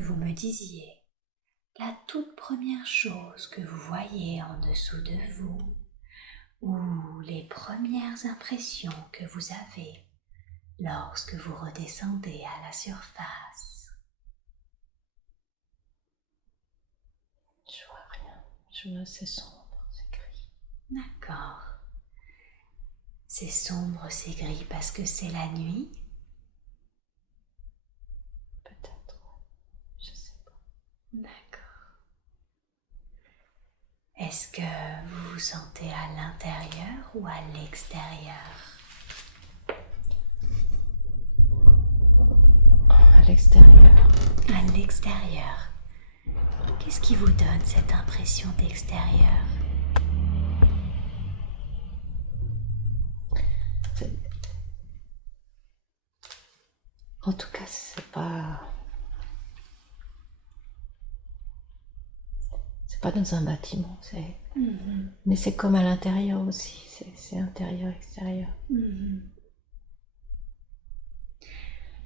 que vous me disiez la toute première chose que vous voyez en dessous de vous ou les premières impressions que vous avez lorsque vous redescendez à la surface. Je vois rien, je vois c'est sombre, c'est gris. D'accord. C'est sombre, c'est gris parce que c'est la nuit? Peut-être, je sais pas. D'accord. Est-ce que vous vous sentez à l'intérieur ou à l'extérieur? À l'extérieur. À l'extérieur. Qu'est-ce qui vous donne cette impression d'extérieur? En tout cas, c'est pas dans un bâtiment, mais c'est comme à l'intérieur aussi, c'est intérieur-extérieur.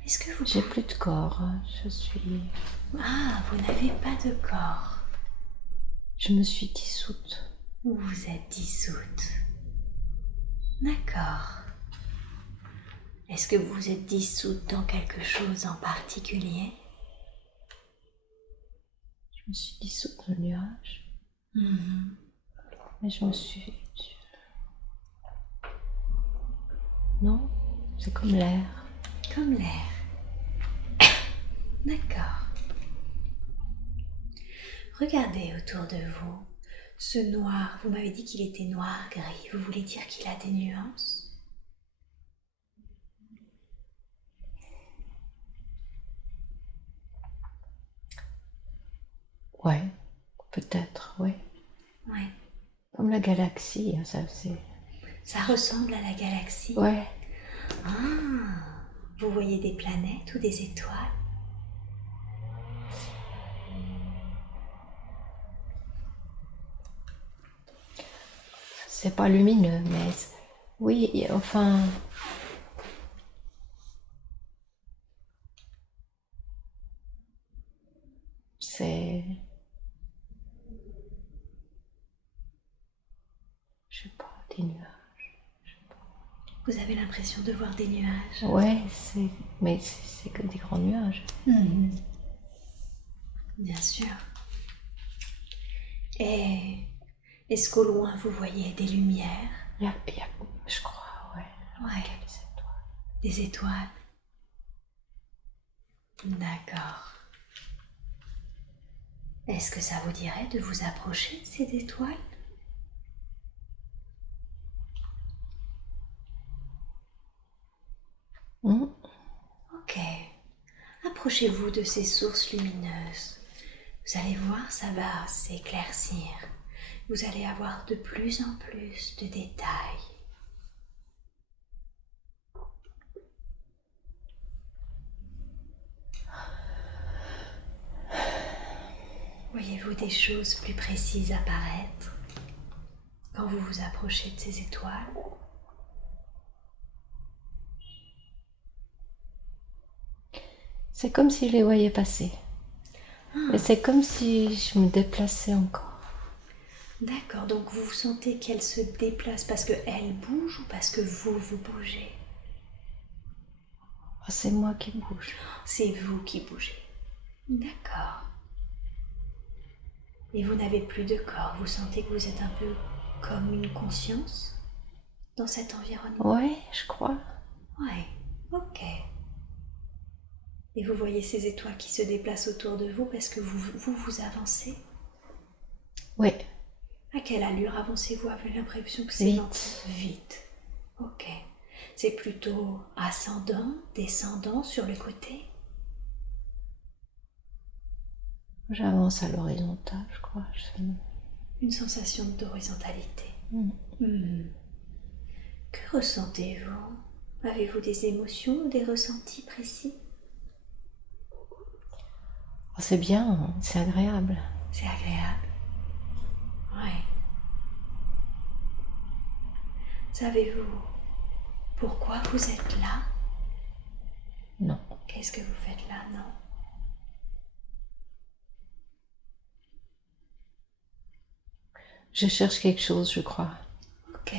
Est-ce que vous... J'ai plus de corps, je suis... Ah, vous n'avez pas de corps. Je me suis dissoute. Vous êtes dissoute. D'accord. Est-ce que vous êtes dissoute dans quelque chose en particulier? Je me suis dissoute dans le nuage. Mais je me suis... Non, c'est comme l'air. Comme l'air. D'accord. Regardez autour de vous. Ce noir, vous m'avez dit qu'il était noir-gris. Vous voulez dire qu'il a des nuances? Ouais, peut-être, ouais. Ouais. Comme la galaxie, ça c'est... Ça ressemble à la galaxie? Ouais. Ah, vous voyez des planètes ou des étoiles? C'est pas lumineux, mais... Oui, enfin... C'est... Je sais pas, des nuages. Vous avez l'impression de voir des nuages? Ouais, mais c'est que des grands nuages. Bien sûr. Et est-ce qu'au loin vous voyez des lumières? Il y a, je crois, ouais. Ouais. Des étoiles. Des étoiles. D'accord. Est-ce que ça vous dirait de vous approcher de ces étoiles? Ok. Approchez-vous de ces sources lumineuses. Vous allez voir, ça va s'éclaircir. Vous allez avoir de plus en plus de détails. Voyez-vous des choses plus précises apparaître quand vous vous approchez de ces étoiles? C'est comme si je les voyais passer. Et c'est comme si je me déplaçais encore. D'accord, donc vous sentez qu'elles se déplacent parce qu'elles bougent ou parce que vous bougez? Oh, c'est moi qui bouge. C'est vous qui bougez. D'accord. Et vous n'avez plus de corps, vous sentez que vous êtes un peu comme une conscience dans cet environnement? Ouais, je crois. Ouais, ok. Et vous voyez ces étoiles qui se déplacent autour de vous parce que vous avancez? Ouais. À quelle allure avancez-vous? Avez l'impression que c'est Vite. lent? Vite. Ok. C'est plutôt ascendant, descendant sur le côté? J'avance à l'horizontale, je crois. Une sensation d'horizontalité. Que ressentez-vous? Avez-vous des émotions ou des ressentis précis? Oh, c'est bien, c'est agréable. C'est agréable. Ouais. Savez-vous pourquoi vous êtes là? Non. Qu'est-ce que vous faites là? Non. Je cherche quelque chose, je crois. Ok.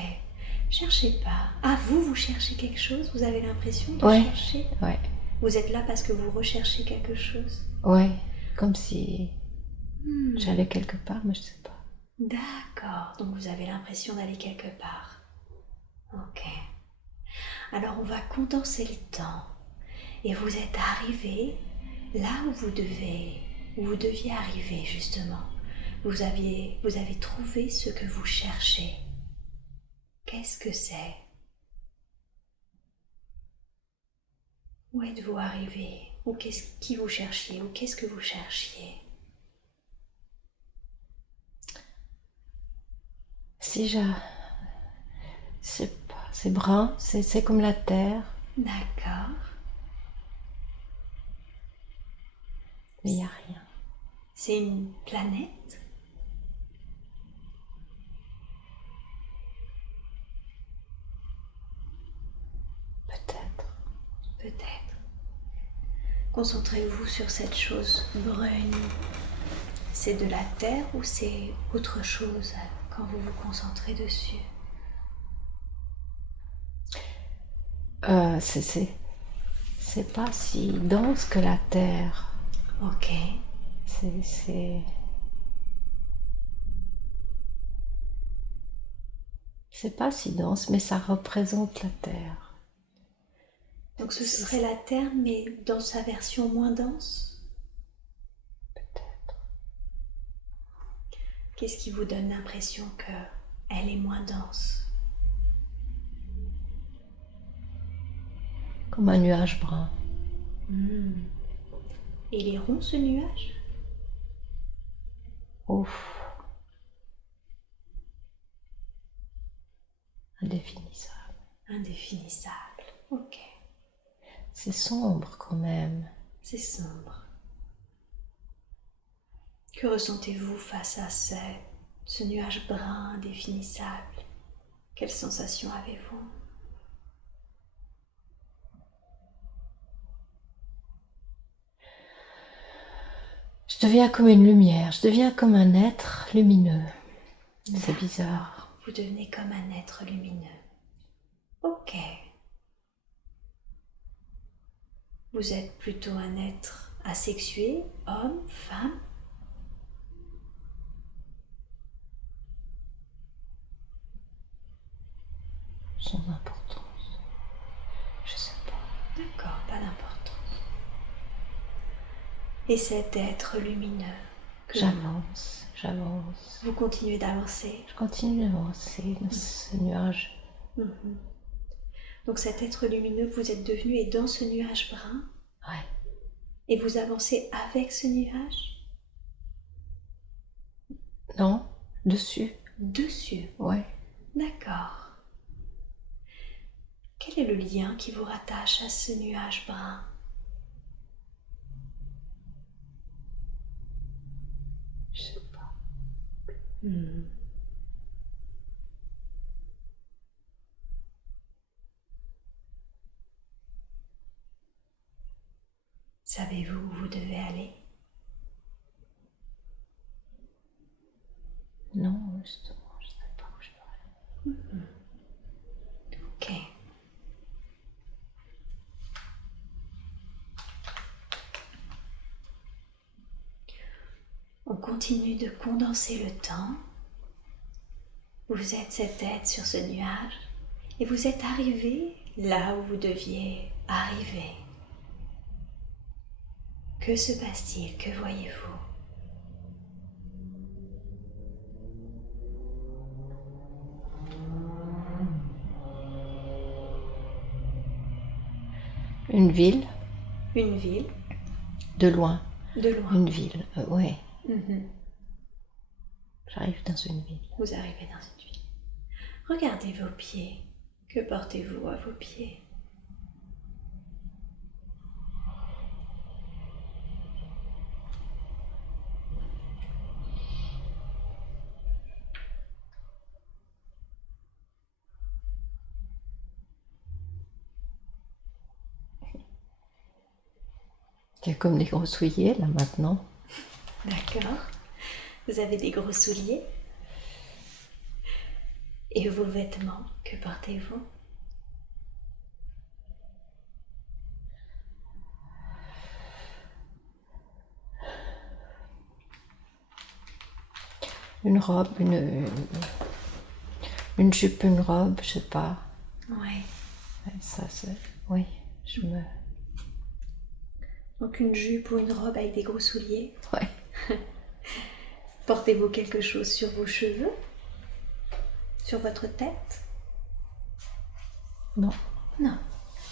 Cherchez pas. Ah, vous cherchez quelque chose? Vous avez l'impression de Ouais. chercher? Ouais. Vous êtes là parce que vous recherchez quelque chose? Ouais. Comme si j'allais quelque part, mais je sais pas. D'accord. Donc vous avez l'impression d'aller quelque part. Ok. Alors on va condenser le temps. Et vous êtes arrivé là où vous deviez arriver justement. Vous avez trouvé ce que vous cherchez. Qu'est-ce que c'est? Où êtes-vous arrivé? Ou qui vous cherchiez? Ou qu'est-ce que vous cherchiez? Si je... C'est pas... C'est brun, c'est comme la terre, D'accord. mais il n'y a rien. C'est une planète? Peut-être. Peut-être. Concentrez-vous sur cette chose brune. C'est de la terre ou c'est autre chose quand vous vous concentrez dessus? C'est pas si dense que la terre. Ok. C'est pas si dense, mais ça représente la terre. Donc ce serait la terre, mais dans sa version moins dense? Peut-être. Qu'est-ce qui vous donne l'impression qu'elle est moins dense? Comme un nuage brun. Et il est rond ce nuage? Ouf. Indéfinissable. Indéfinissable. Ok. C'est sombre quand même. C'est sombre. Que ressentez-vous face à ce nuage brun indéfinissable? Quelle sensation avez-vous? Je deviens comme une lumière, je deviens comme un être lumineux. C'est bizarre. Vous devenez comme un être lumineux. Ok. Vous êtes plutôt un être asexué, homme, femme? Sans importance. Je sais pas. D'accord, pas d'importance. Et cet être lumineux J'avance. vous continuez d'avancer. Je continue d'avancer dans ce nuage. Donc cet être lumineux que vous êtes devenu est dans ce nuage brun. Ouais. Et vous avancez avec ce nuage? Non, dessus. Dessus. Ouais. D'accord. Quel est le lien qui vous rattache à ce nuage brun? Je sais pas. Savez-vous où vous devez aller? Non, justement, je sais pas où je dois aller. Ok. On continue de condenser le temps. Vous êtes cette tête sur ce nuage et vous êtes arrivé là où vous deviez arriver. Que se passe-t-il? Que voyez-vous? Une ville, Une ville, de loin. de loin. Une ville, ouais. Mhm. J'arrive dans une ville. Vous arrivez dans une ville. Regardez vos pieds. Que portez-vous à vos pieds? Il y a comme des gros souliers là maintenant. D'accord. Vous avez des gros souliers? Et vos vêtements, que portez-vous? Une robe, une jupe, une robe, je sais pas. Oui. Ça, c'est... Oui, je me... Donc une jupe ou une robe avec des gros souliers. Ouais. Portez-vous quelque chose sur vos cheveux? Sur votre tête? Non. Non.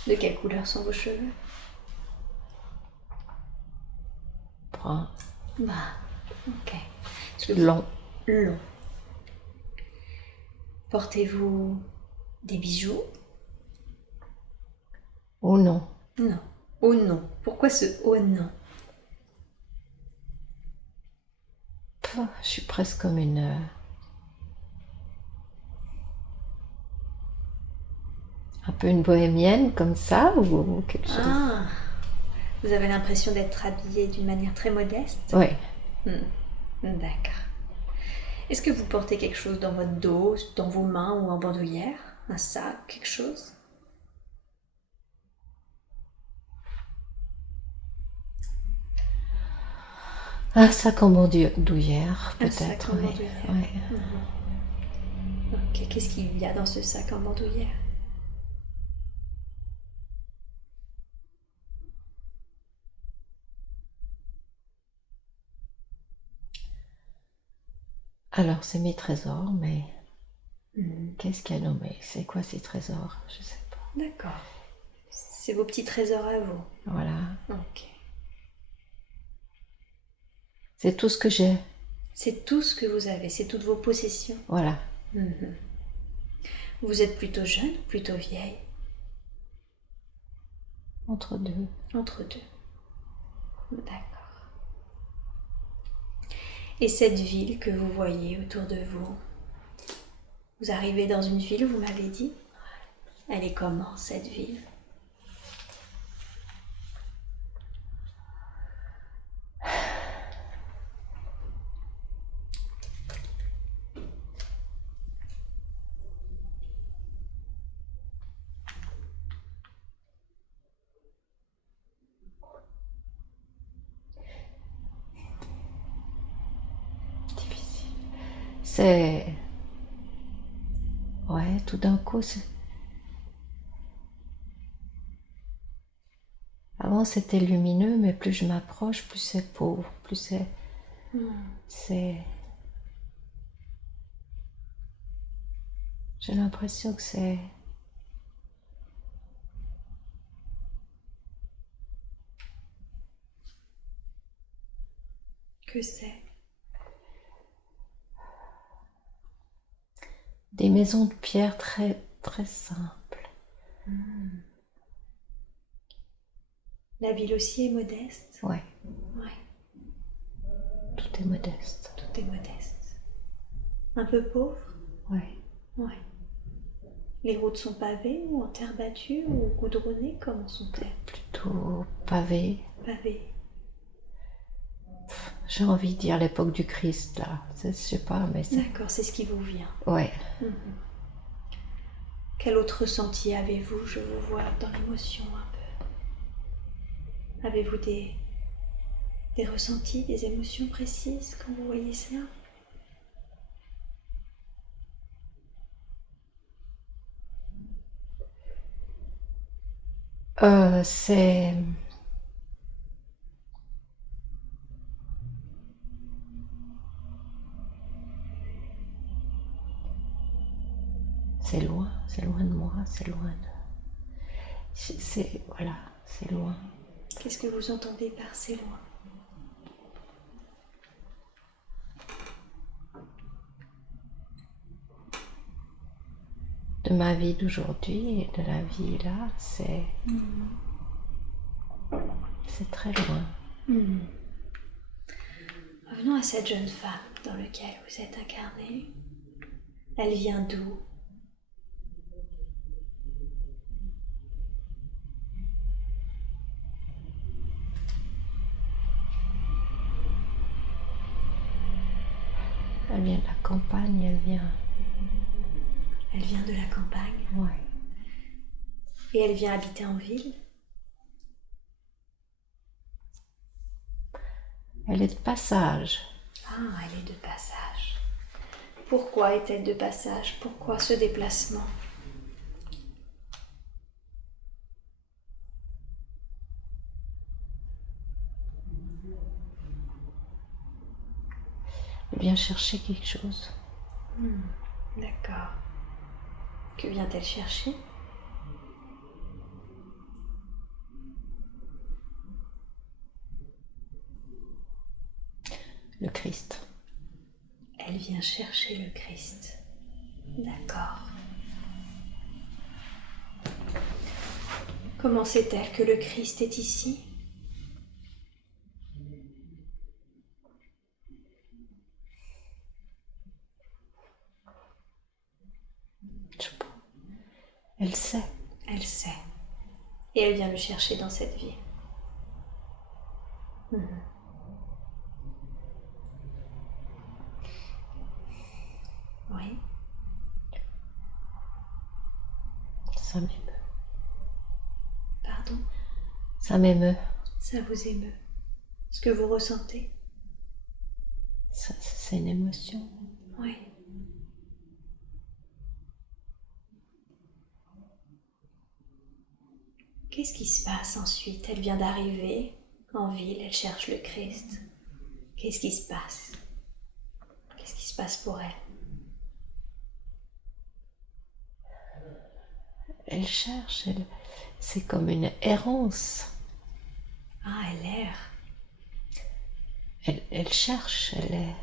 De quelle couleur sont vos cheveux? Brun. Bah, ok. Long. Long. Portez-vous des bijoux? Oh non. Non. Oh non. Pourquoi ce oh non? Je suis presque comme une... un peu une bohémienne comme ça ou quelque chose. Ah, vous avez l'impression d'être habillée d'une manière très modeste? Oui. D'accord. Est-ce que vous portez quelque chose dans votre dos, dans vos mains ou en bandoulière? Un sac, quelque chose? Un sac en bandoulière, Un sac peut-être. en Oui. bandoulière. Ouais. Ok, qu'est-ce qu'il y a dans ce sac en bandoulière? Alors, c'est mes trésors, mais qu'est-ce qu'il y a nommé? C'est quoi ces trésors? Je sais pas. D'accord. C'est vos petits trésors à vous. Voilà. Ok. C'est tout ce que j'ai. C'est tout ce que vous avez, c'est toutes vos possessions. Voilà. Vous êtes plutôt jeune ou plutôt vieille? Entre deux. Entre deux. D'accord. Et cette ville que vous voyez autour de vous, vous arrivez dans une ville, vous m'avez dit? Elle est comment cette ville? Difficile. C'est... Ouais, tout d'un coup, c'est... Avant, c'était lumineux, mais plus je m'approche, plus c'est pauvre, plus c'est... C'est... J'ai l'impression que c'est... Que c'est? Des maisons de pierre très, très simples. La ville aussi est modeste? Ouais, Ouais, tout est modeste. tout est modeste. Un peu pauvre? Ouais. Ouais. Les routes sont pavées ou en terre battue ou goudronnées? Comment sont-elles? Plutôt pavé. Pavées. J'ai envie de dire l'époque du Christ, là. Je sais pas, mais c'est... D'accord, c'est ce qui vous vient. Ouais. Quel autre ressenti avez-vous? Je vous vois dans l'émotion un peu. Avez-vous des ressentis, des émotions précises quand vous voyez cela? C'est... c'est loin de moi, c'est loin de... C'est... Voilà, c'est loin. Qu'est-ce que vous entendez par c'est loin? De ma vie d'aujourd'hui et de la vie là, c'est... C'est très loin. Revenons à cette jeune femme dans laquelle vous êtes incarné. Elle vient d'où? Elle vient de la campagne, elle vient... Elle vient de la campagne. Ouais. Et elle vient habiter en ville. Elle est de passage. Ah, elle est de passage. Pourquoi est-elle de passage? Pourquoi ce déplacement? Elle vient chercher quelque chose. D'accord. Que vient-elle chercher? Le Christ. Elle vient chercher le Christ. D'accord. Comment sait-elle que le Christ est ici? Je sais pas. Elle sait. Elle sait. Et elle vient le chercher dans cette vie. Oui. Ça m'émeut. Pardon? Ça m'émeut. Ça vous émeut. Ce que vous ressentez? C'est une émotion. Oui. Qu'est-ce qui se passe ensuite? Elle vient d'arriver en ville, elle cherche le Christ. Qu'est-ce qui se passe? Qu'est-ce qui se passe pour elle? Elle cherche. C'est comme une errance. Ah, elle erre. Elle cherche. Elle est.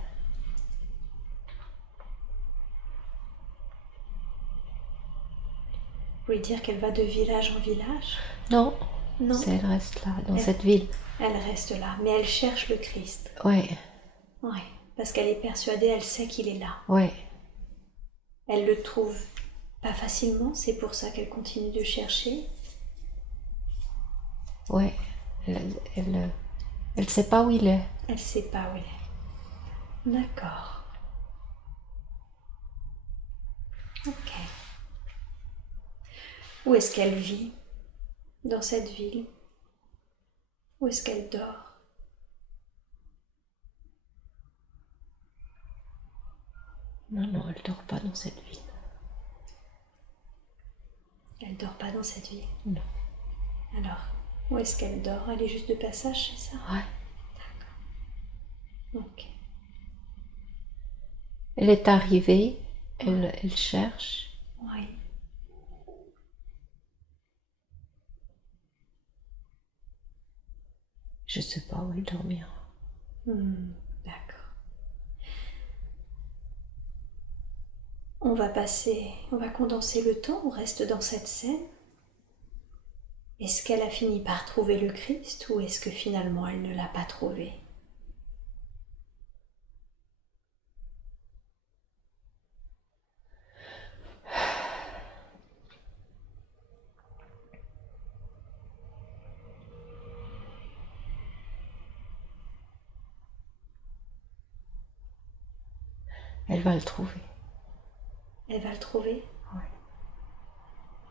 Vous voulez dire qu'elle va de village en village? Non. Non. Elle reste là, dans cette ville. Elle reste là, mais elle cherche le Christ. Ouais. Oui, parce qu'elle est persuadée, elle sait qu'il est là. Ouais. Elle le trouve pas facilement, c'est pour ça qu'elle continue de chercher. Ouais. Elle sait pas où il est. Elle sait pas où il est. D'accord. Ok. Où est-ce qu'elle vit dans cette ville? Où est-ce qu'elle dort? Non, non, elle dort pas dans cette ville. Elle dort pas dans cette ville. Non. Alors, où est-ce qu'elle dort? Elle est juste de passage, c'est ça? Ouais. D'accord. Ok. Elle est arrivée. Elle cherche. Oui. Je sais pas où elle dormira. D'accord. On va condenser le temps, on reste dans cette scène. Est-ce qu'elle a fini par trouver le Christ ou est-ce que finalement elle ne l'a pas trouvé? Elle va le trouver. Elle va le trouver?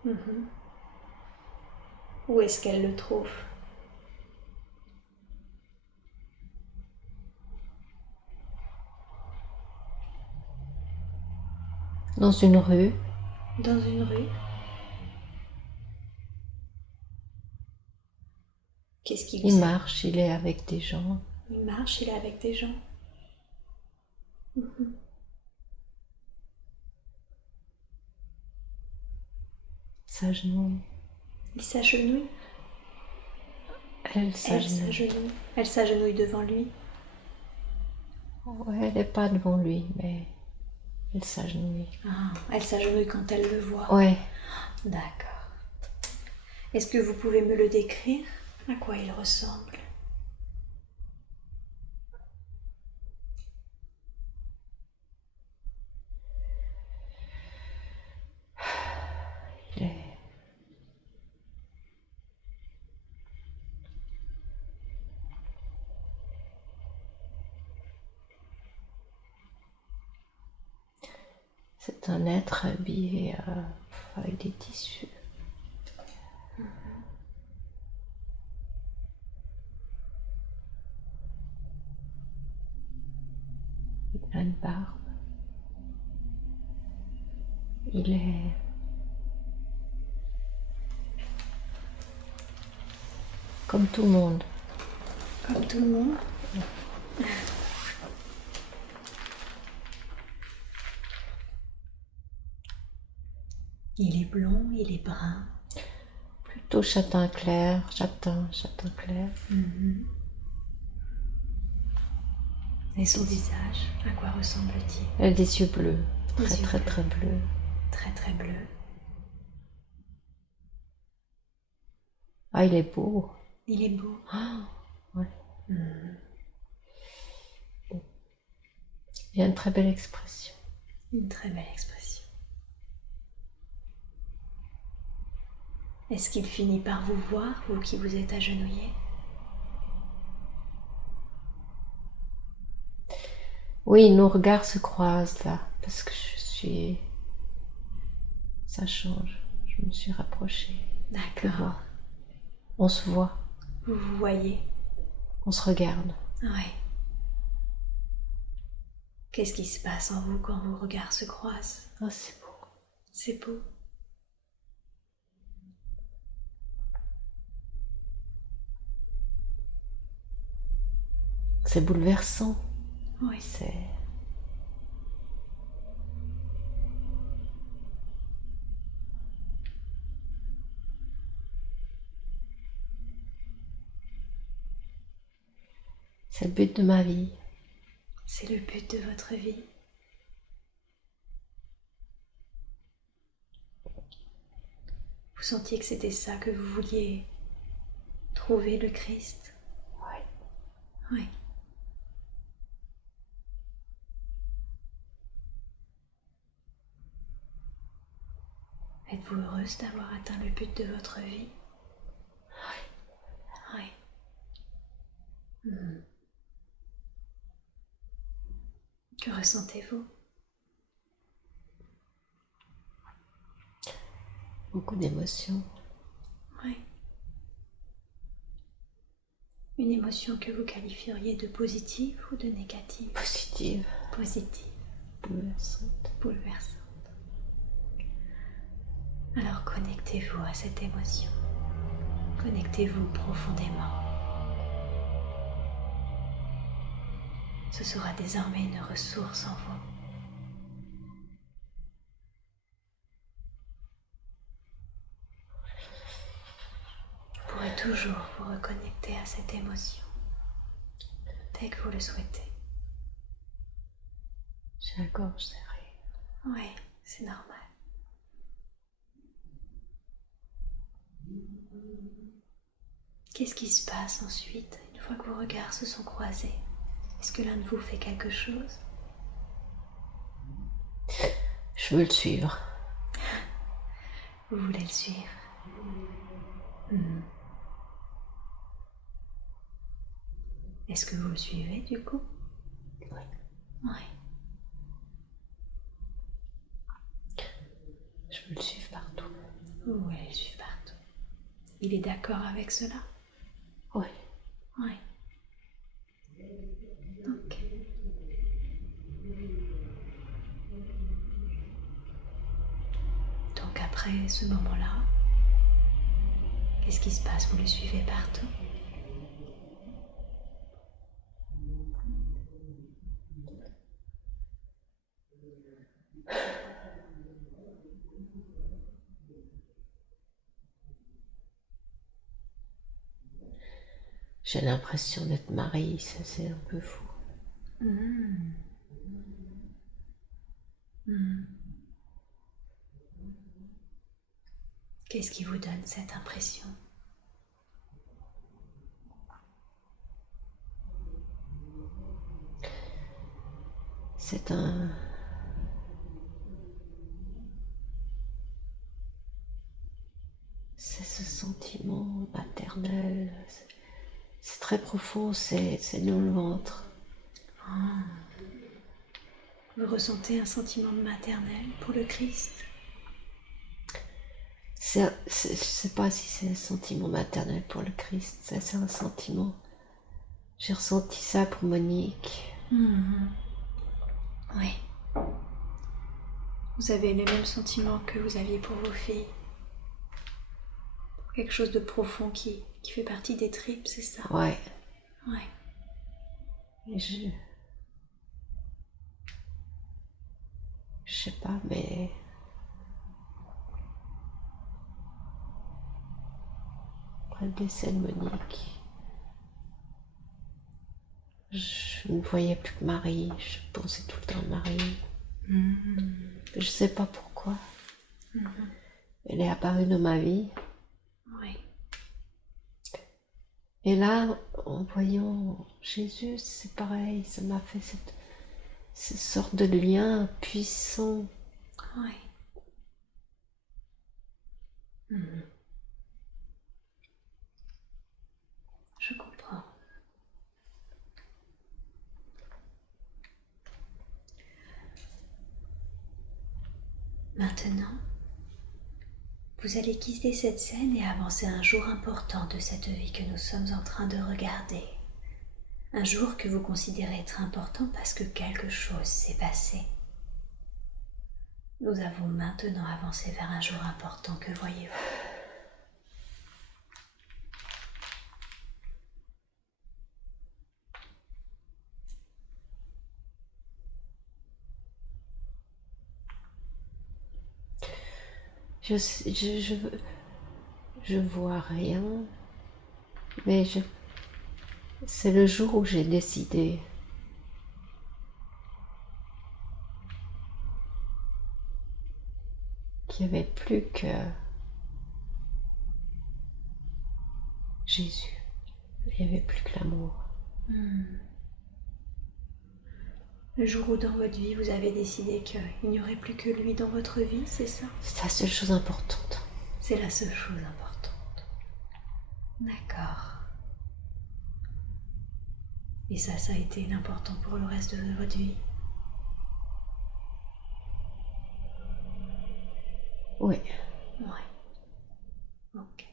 Ouais. Où est-ce qu'elle le trouve? Dans une rue. Dans une rue? Qu'est-ce qu'il Il marche, il est avec des gens. Il marche, il est avec des gens. S'agenouille. Il s'agenouille? Elle Elle s'agenouille. s'agenouille. Elle s'agenouille devant lui. Ouais, elle n'est pas devant lui, mais elle s'agenouille. Ah, elle s'agenouille quand elle le voit. Ouais. D'accord. Est-ce que vous pouvez me le décrire? À quoi il ressemble? Il est... C'est un être habillé avec des tissus. Il a une barbe. Il est comme tout le monde. Comme tout le monde. Il est blond, il est brun. Plutôt châtain clair, châtain clair. Et son visage, à quoi ressemble-t-il? Elle a des yeux bleus, Des très yeux très bleus. très bleus. Très très bleu. Ah, il est beau. Il est beau. Ah, ouais. Il a une très belle expression. Une très belle expression. Est-ce qu'il finit par vous voir, vous qui vous êtes agenouillé? Oui, nos regards se croisent là, parce que je suis... Ça change. Je me suis rapprochée. D'accord. On se voit. Vous vous voyez? On se regarde. Oui. Qu'est-ce qui se passe en vous quand vos regards se croisent? Ah, c'est beau. C'est beau. C'est bouleversant. Oui. C'est... C'est le but de ma vie. C'est le but de votre vie. Vous sentiez que c'était ça que vous vouliez trouver le Christ? Oui. Oui. Êtes-vous heureuse d'avoir atteint le but de votre vie? Oui. Que ressentez-vous? Beaucoup d'émotions. Oui. Une émotion que vous qualifieriez de positive ou de négative? Positives. Positive. Bouleversantes. Bouleversante. Alors connectez-vous à cette émotion. Connectez-vous profondément. Ce sera désormais une ressource en vous. Vous pourrez toujours vous reconnecter à cette émotion dès que vous le souhaitez. J'ai la gorge serrée. Oui, c'est normal. Qu'est-ce qui se passe ensuite, une fois que vos regards se sont croisés? Est-ce que l'un de vous fait quelque chose? Je veux le suivre. Vous voulez le suivre? Est-ce que vous le suivez du coup? Oui. Oui. Je veux le suivre partout. Vous voulez le suivre partout. Il est d'accord avec cela? Oui. Oui. Ok. Donc après ce moment-là, qu'est-ce qui se passe? Vous le suivez partout? J'ai l'impression d'être Marie, ça c'est un peu fou. Qu'est-ce qui vous donne cette impression? C'est c'est ce sentiment maternel. C'est très profond, c'est dans le ventre. Vous ressentez un sentiment maternel pour le Christ? Je ne sais pas si c'est un sentiment maternel pour le Christ, c'est un sentiment. J'ai ressenti ça pour Monique. Oui. Vous avez les mêmes sentiments que vous aviez pour vos filles. Quelque chose de profond qui fait partie des tripes, c'est ça? Ouais. Ouais. Et je sais pas, mais après le décès de Monique, je ne voyais plus que Marie, je pensais tout le temps à Marie. Je sais pas pourquoi. Elle est apparue dans ma vie. Oui. Et là, en voyant Jésus, c'est pareil, ça m'a fait cette sorte de lien puissant. Oui. Je comprends. Maintenant, vous allez quitter cette scène et avancer à un jour important de cette vie que nous sommes en train de regarder. Un jour que vous considérez être important parce que quelque chose s'est passé. Nous avons maintenant avancé vers un jour important, que voyez-vous? Je vois rien, mais c'est le jour où j'ai décidé qu'il n'y avait plus que Jésus. Il n'y avait plus que l'amour. Le jour où dans votre vie vous avez décidé qu'il n'y aurait plus que lui dans votre vie, c'est ça? C'est la seule chose importante. C'est la seule chose importante. D'accord. Et ça a été l'important pour le reste de votre vie? Oui. Oui. Ok.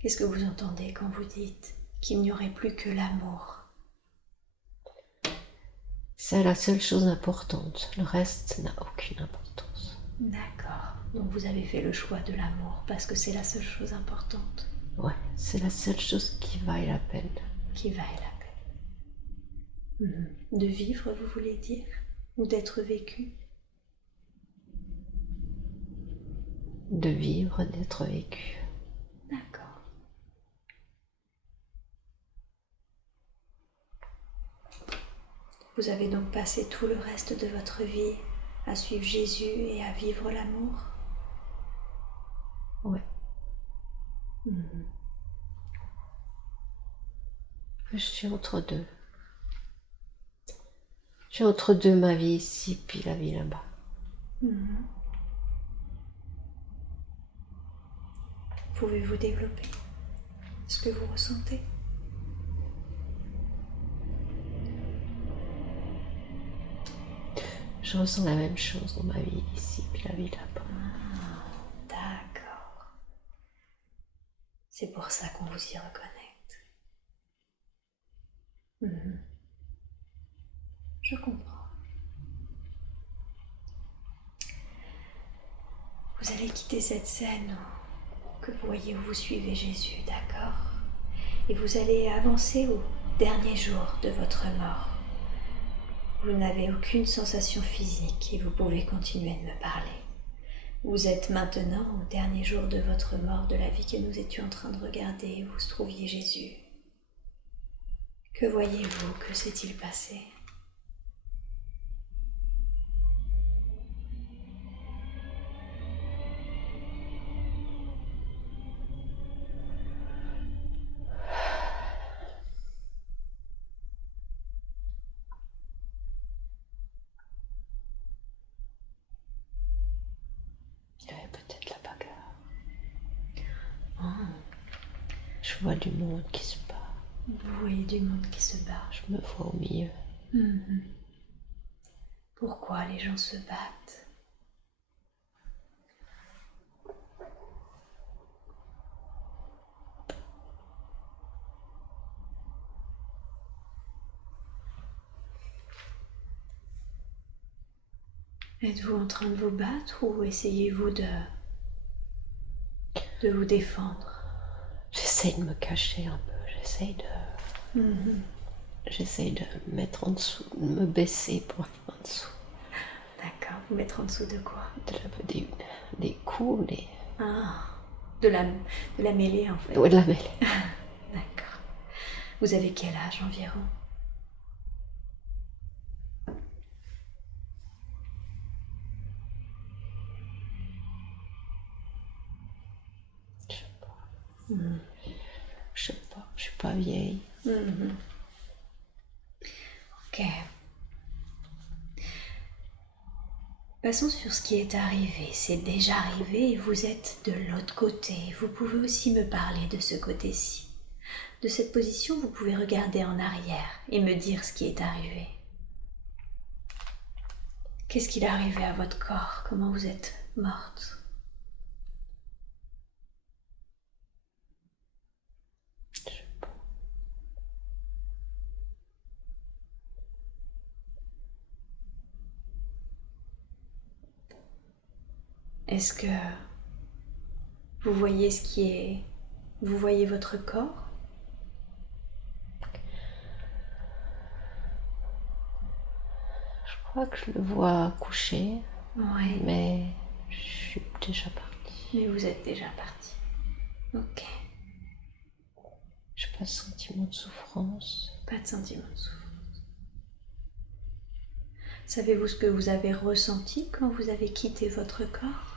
Qu'est-ce que vous entendez quand vous dites qu'il n'y aurait plus que l'amour? C'est la seule chose importante. Le reste n'a aucune importance. D'accord. Donc vous avez fait le choix de l'amour parce que c'est la seule chose importante. Ouais, c'est la seule chose qui vaille la peine. Qui vaille la peine. De vivre, vous voulez dire? Ou d'être vécu? De vivre, d'être vécu. D'accord. Vous avez donc passé tout le reste de votre vie à suivre Jésus et à vivre l'amour? Ouais. Je suis entre deux. Je suis entre deux, ma vie ici, puis la vie là-bas. Pouvez-vous développer ce que vous ressentez? Je ressens la même chose dans ma vie ici, puis la vie là-bas. D'accord. C'est pour ça qu'on vous y reconnecte. Je comprends. Vous allez quitter cette scène que vous voyez où vous suivez Jésus, d'accord? Et vous allez avancer au dernier jour de votre mort. Vous n'avez aucune sensation physique et vous pouvez continuer de me parler. Vous êtes maintenant au dernier jour de votre mort, de la vie que nous étions en train de regarder, où se trouviez Jésus. Que voyez-vous? Que s'est-il passé? Il y avait peut-être la bagarre. Je vois du monde qui se bat. Vous voyez du monde qui se bat. Je me vois au milieu. Pourquoi les gens se battent? Êtes-vous en train de vous battre ou essayez-vous de vous défendre? J'essaye de me cacher un peu, j'essaye de me mettre en dessous, de me baisser pour être en dessous. D'accord, vous mettre en dessous de quoi? Des coups, Ah, de la mêlée en fait. Oui, de la mêlée. D'accord. Vous avez quel âge environ? Je sais pas, je suis pas vieille. Ok. Passons sur ce qui est arrivé. C'est déjà arrivé et vous êtes de l'autre côté. Vous pouvez aussi me parler de ce côté-ci. De cette position, vous pouvez regarder en arrière et me dire ce qui est arrivé. Qu'est-ce qu'il est arrivé à votre corps? Comment vous êtes morte? Est-ce que vous voyez ce qui est... Vous voyez votre corps? Je crois que je le vois coucher, Oui. mais je suis déjà partie. Mais vous êtes déjà parti. Ok. Je n'ai pas de sentiment de souffrance. Pas de sentiment de souffrance. Savez-vous ce que vous avez ressenti quand vous avez quitté votre corps?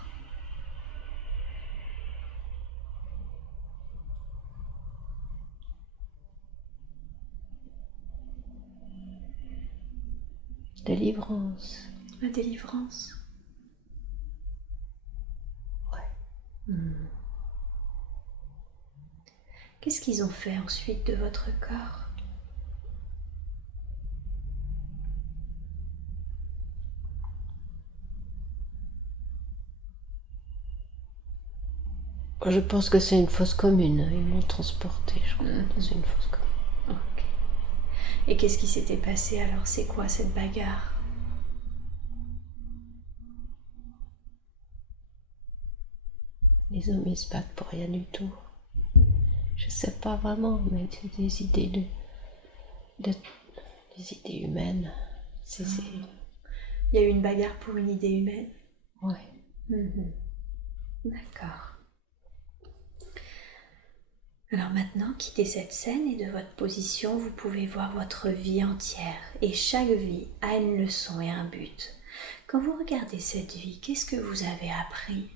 Délivrance. La délivrance. Ouais. Qu'est-ce qu'ils ont fait ensuite de votre corps? Je pense que c'est une fosse commune. Ils m'ont transportée, je crois, dans une fosse commune. Ok. Et qu'est-ce qui s'était passé alors? C'est quoi cette bagarre? Les hommes, ils se battent pour rien du tout. Je sais pas vraiment, mais c'est des idées des idées humaines. Il y a eu une bagarre pour une idée humaine? Ouais. D'accord. Alors maintenant, quittez cette scène et de votre position, vous pouvez voir votre vie entière. Et chaque vie a une leçon et un but. Quand vous regardez cette vie, qu'est-ce que vous avez appris?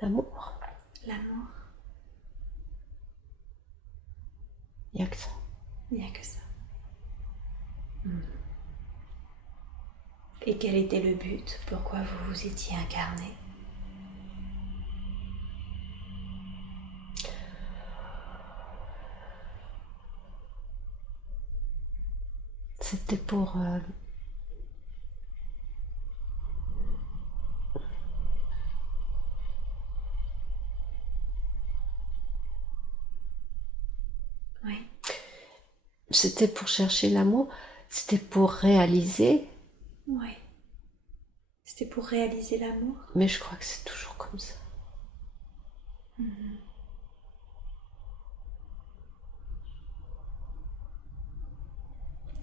L'amour, L'amour? il n'y a que ça. Il n'y a que ça. Et quel était le but? Pourquoi vous vous étiez incarné? C'était pour Oui. c'était pour chercher l'amour, c'était pour réaliser. Oui. C'était pour réaliser l'amour? Mais je crois que c'est toujours comme ça.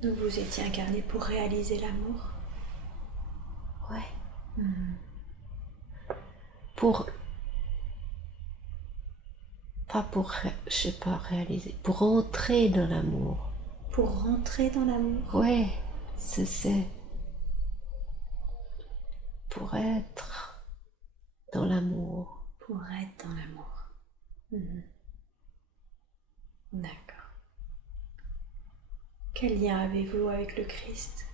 Donc vous étiez incarné pour réaliser l'amour? Ouais. Pour... Pas pour, je sais pas, réaliser. Pour entrer dans l'amour. Pour rentrer dans l'amour? Ouais, c'est... Pour être dans l'amour. Pour être dans l'amour. D'accord. Quel lien avez-vous avec le Christ?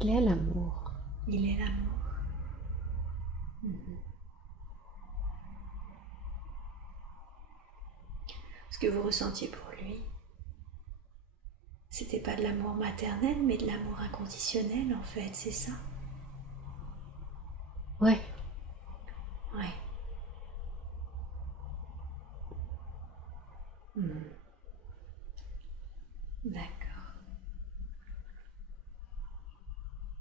Il est l'amour. Il est l'amour. Mhm. Ce que vous ressentiez pour lui, c'était pas de l'amour maternel, mais de l'amour inconditionnel en fait, c'est ça? Ouais. Ouais. D'accord.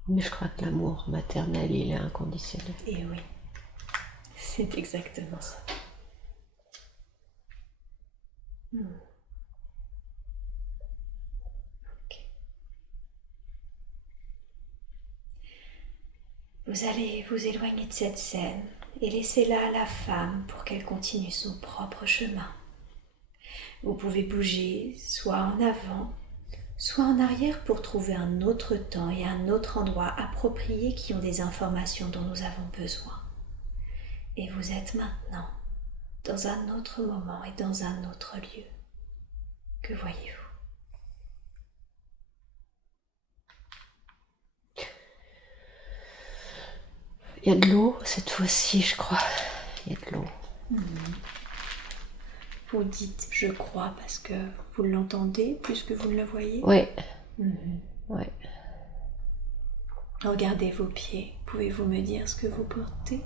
Mais je crois que l'amour maternel, il est inconditionnel. Et oui, c'est exactement ça. Ok. Vous allez vous éloigner de cette scène et laisser là la femme pour qu'elle continue son propre chemin. Vous pouvez bouger soit en avant, soit en arrière pour trouver un autre temps et un autre endroit approprié qui ont des informations dont nous avons besoin. Et vous êtes maintenant dans un autre moment et dans un autre lieu. Que voyez-vous? Il y a de l'eau cette fois-ci, je crois. Il y a de l'eau. Vous dites je crois parce que vous l'entendez plus que vous ne le voyez? Ouais. Ouais. Regardez vos pieds. Pouvez-vous me dire ce que vous portez?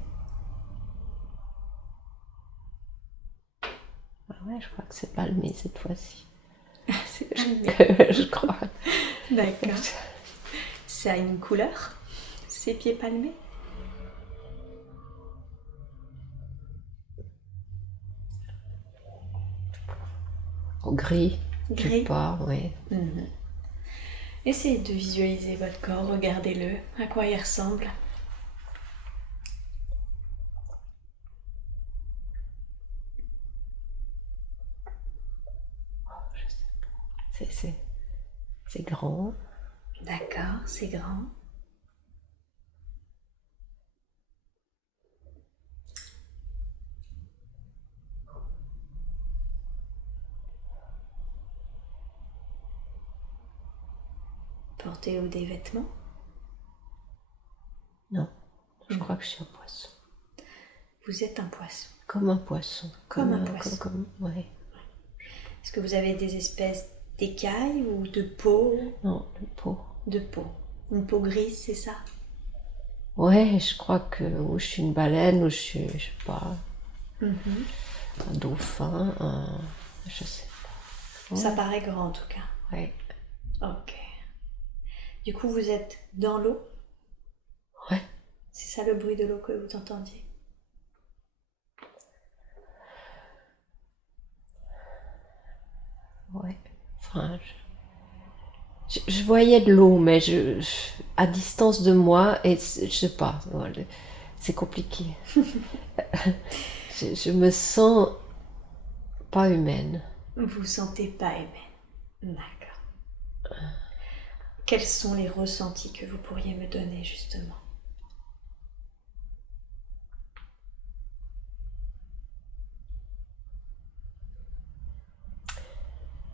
Ah ouais, je crois que c'est palmé cette fois-ci. C'est palmé. Je crois. D'accord. Ça a une couleur, ces pieds palmés? Au gris. Je sais Gris. pas, ouais. Essayez de visualiser votre corps, regardez-le, à quoi il ressemble. C'est grand. D'accord, c'est grand. Portez-vous des vêtements? Non, je crois que je suis un poisson. Vous êtes un poisson. Comme un poisson. Comme un poisson. Ouais. Est-ce que vous avez des espèces d'écailles ou de peau? Non, de peau. De peau. Une peau grise, c'est ça? Ouais, je crois que ou je suis une baleine, ou je suis, je sais pas, un dauphin, je sais pas. Ça paraît grand en tout cas. Ouais. Ok. Du coup, vous êtes dans l'eau? Ouais. C'est ça le bruit de l'eau que vous entendiez? Ouais. Enfin, je voyais de l'eau, mais à distance de moi, et je sais pas, voilà, c'est compliqué. je me sens pas humaine. Vous vous sentez pas humaine. D'accord. Quels sont les ressentis que vous pourriez me donner justement?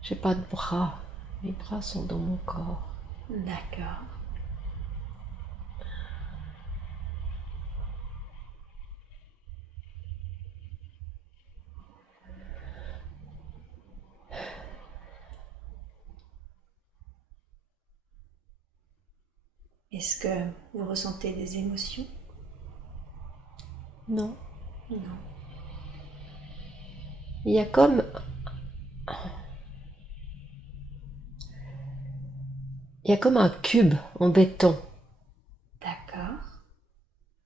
J'ai pas de bras. Mes bras sont dans mon corps. D'accord. Est-ce que vous ressentez des émotions? Non. Non. Il y a comme... Il y a comme un cube en béton. D'accord.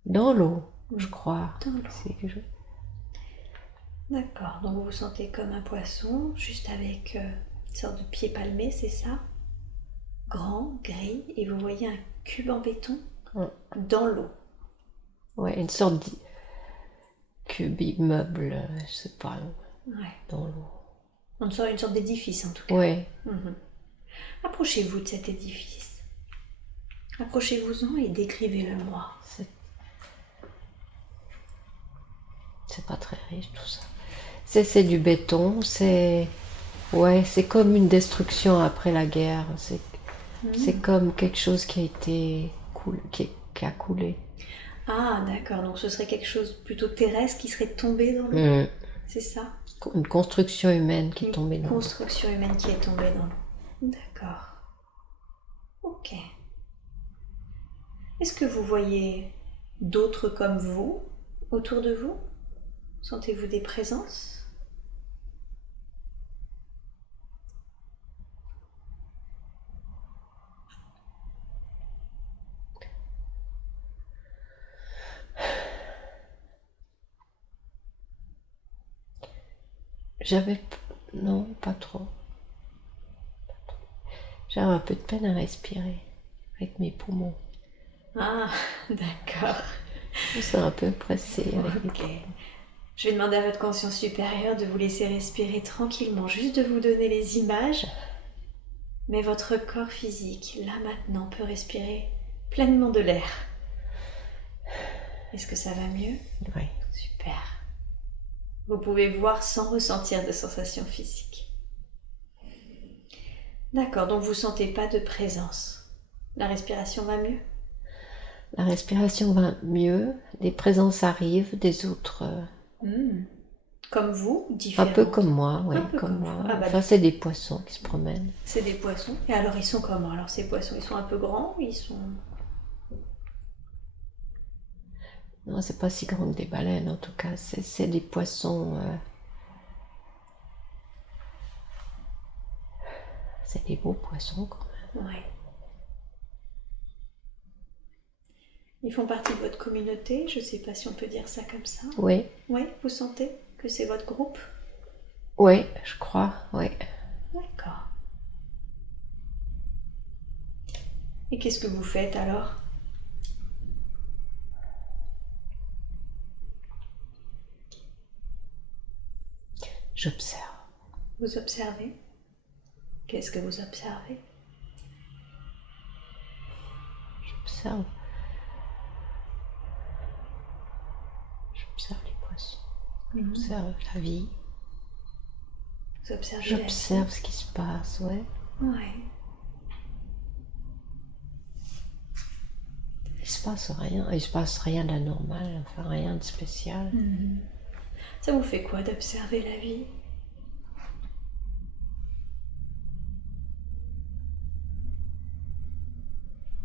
Dans l'eau, je crois. Dans l'eau. C'est quelque chose. D'accord. Donc vous vous sentez comme un poisson, juste avec une sorte de pied palmé, c'est ça? Grand, gris, et vous voyez un cube en béton dans l'eau. Ouais, une sorte de cube immeuble, je sais pas, Ouais. dans l'eau. Une sorte d'édifice en tout cas. Ouais. Approchez-vous de cet édifice. Approchez-vous-en et décrivez-le-moi. C'est pas très riche tout ça. C'est du béton, c'est comme une destruction après la guerre. C'est comme quelque chose qui a été qui a coulé. Ah, d'accord. Donc ce serait quelque chose plutôt terrestre qui serait tombé dans l'eau. C'est ça? Une construction humaine qui est tombée dans l'eau. Une construction humaine qui est tombée dans l'eau. D'accord. Ok. Est-ce que vous voyez d'autres comme vous autour de vous? Sentez-vous des présences? Non, pas trop. J'avais un peu de peine à respirer avec mes poumons. Ah, d'accord. Je me sens un peu pressée avec mes poumons. Je vais demander à votre conscience supérieure de vous laisser respirer tranquillement, juste de vous donner les images. Mais votre corps physique, là maintenant, peut respirer pleinement de l'air. Est-ce que ça va mieux? Oui. Super. Vous pouvez voir sans ressentir de sensations physiques. D'accord, donc vous ne sentez pas de présence. La respiration va mieux? La respiration va mieux, des présences arrivent, des autres... Comme vous, différentes? Un peu comme moi, oui, comme moi. Ah, enfin, c'est des poissons qui se promènent. C'est des poissons. Et alors, ils sont comment? Alors, ces poissons, ils sont un peu grands? Ils sont... Non, c'est pas si grand que des baleines, en tout cas. C'est des poissons... C'est des beaux poissons, quand même. Ouais. Ils font partie de votre communauté, je ne sais pas si on peut dire ça comme ça. Oui. Oui, vous sentez que c'est votre groupe? Oui, je crois, oui. D'accord. Et qu'est-ce que vous faites alors? J'observe. Vous observez? Qu'est-ce que vous observez? J'observe. J'observe les poissons. J'observe la vie. Vous observez J'observe ce qui se passe, ouais. Ouais. Il se passe rien d'anormal, enfin rien de spécial. Ça vous fait quoi d'observer la vie?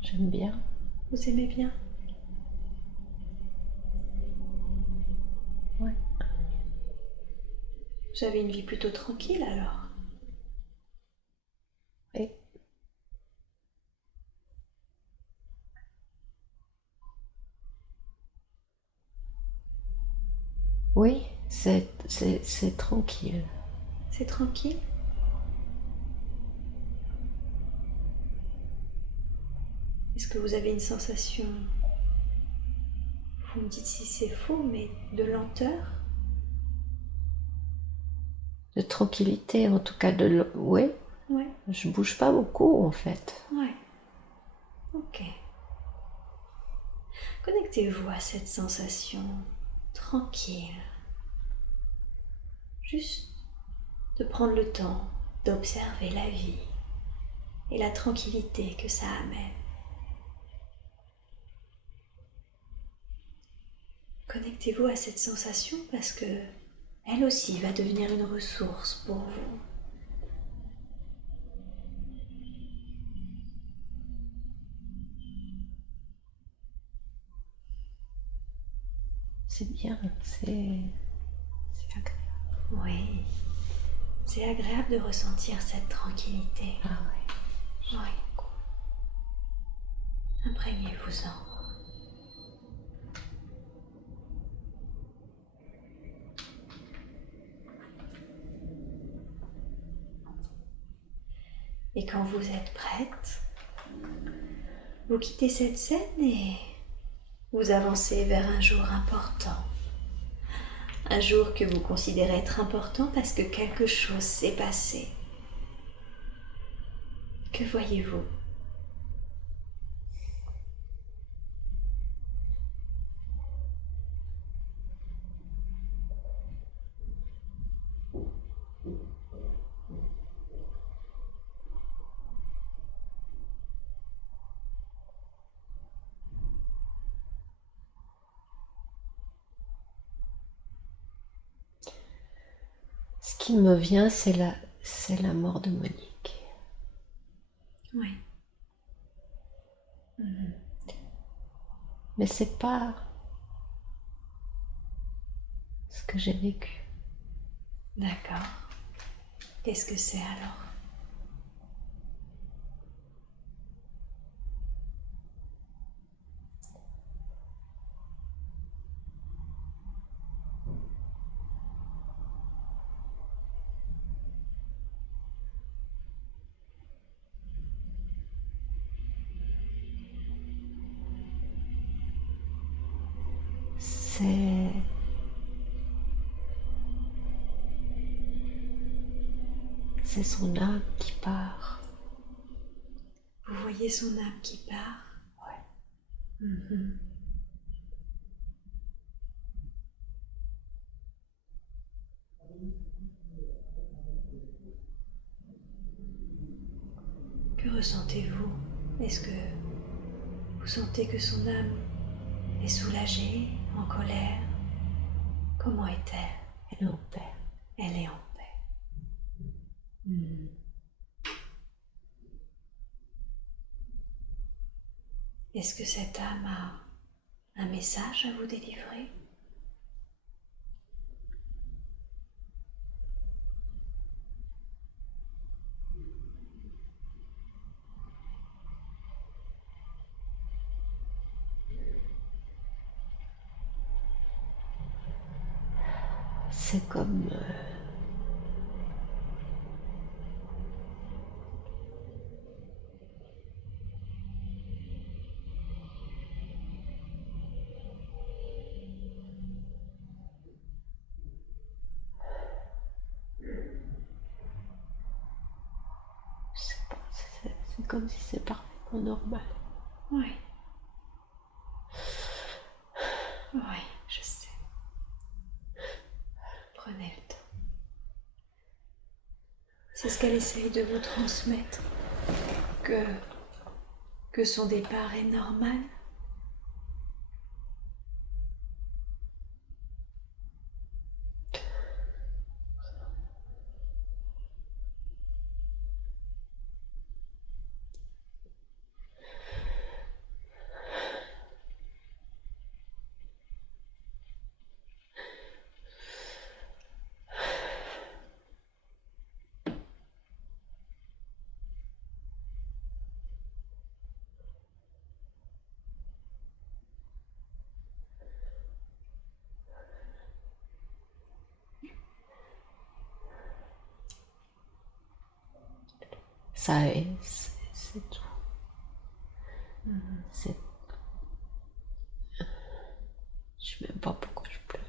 J'aime bien. Vous aimez bien? Ouais. Vous avez une vie plutôt tranquille alors? Oui. Oui, c'est tranquille. C'est tranquille? Est-ce que vous avez une sensation, vous me dites si c'est faux, mais de lenteur? De tranquillité, en tout cas oui. Ouais. Je bouge pas beaucoup en fait. Ouais. Ok. Connectez-vous à cette sensation tranquille. Juste de prendre le temps d'observer la vie et la tranquillité que ça amène. Connectez-vous à cette sensation parce que elle aussi va devenir une ressource pour vous. C'est bien, c'est agréable. Oui, c'est agréable de ressentir cette tranquillité. Ah oui. Oui. Imprégnez-vous-en. Et quand vous êtes prête, vous quittez cette scène et vous avancez vers un jour important. Un jour que vous considérez être important parce que quelque chose s'est passé. Que voyez-vous? qui me vient, c'est la mort de Monique. Oui. Mais c'est pas ce que j'ai vécu. D'accord. Qu'est-ce que c'est alors? C'est son âme qui part. Vous voyez son âme qui part? Ouais. Que ressentez-vous? Est-ce que vous sentez que son âme est soulagée, en colère? Comment est-elle? Elle est en paix. Elle est en paix. Est-ce que cette âme a un message à vous délivrer? C'est comme je sais pas, c'est comme si c'est parfaitement normal. Oui. Oui, je sais. Prenez le temps. C'est ce qu'elle essaye de vous transmettre. Que son départ est normal. Ça c'est tout. Je sais même pas pourquoi je pleure.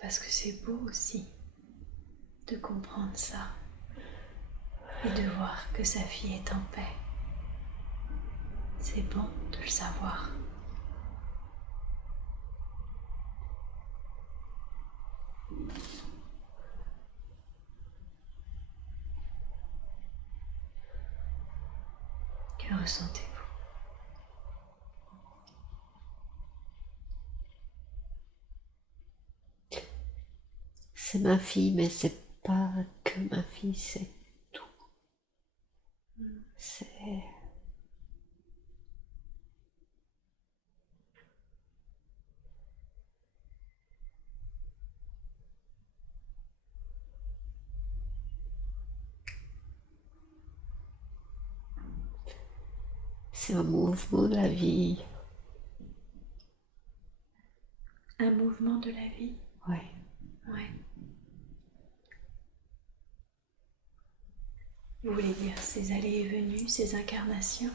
Parce que c'est beau aussi de comprendre ça et de voir que sa fille est en paix. C'est bon de le savoir. Que ressentez-vous? C'est ma fille, mais c'est pas que ma fille, c'est tout. C'est un mouvement de la vie. Un mouvement de la vie? Ouais. Ouais. Vous voulez dire ces allées et venues, ces incarnations?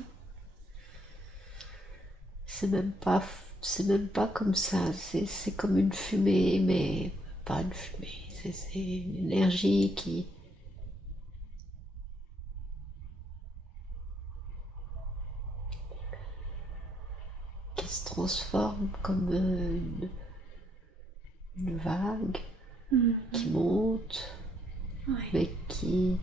C'est même pas comme ça. C'est comme une fumée, mais pas une fumée. C'est une énergie qui se transforme comme une vague qui monte, Ouais. mais qui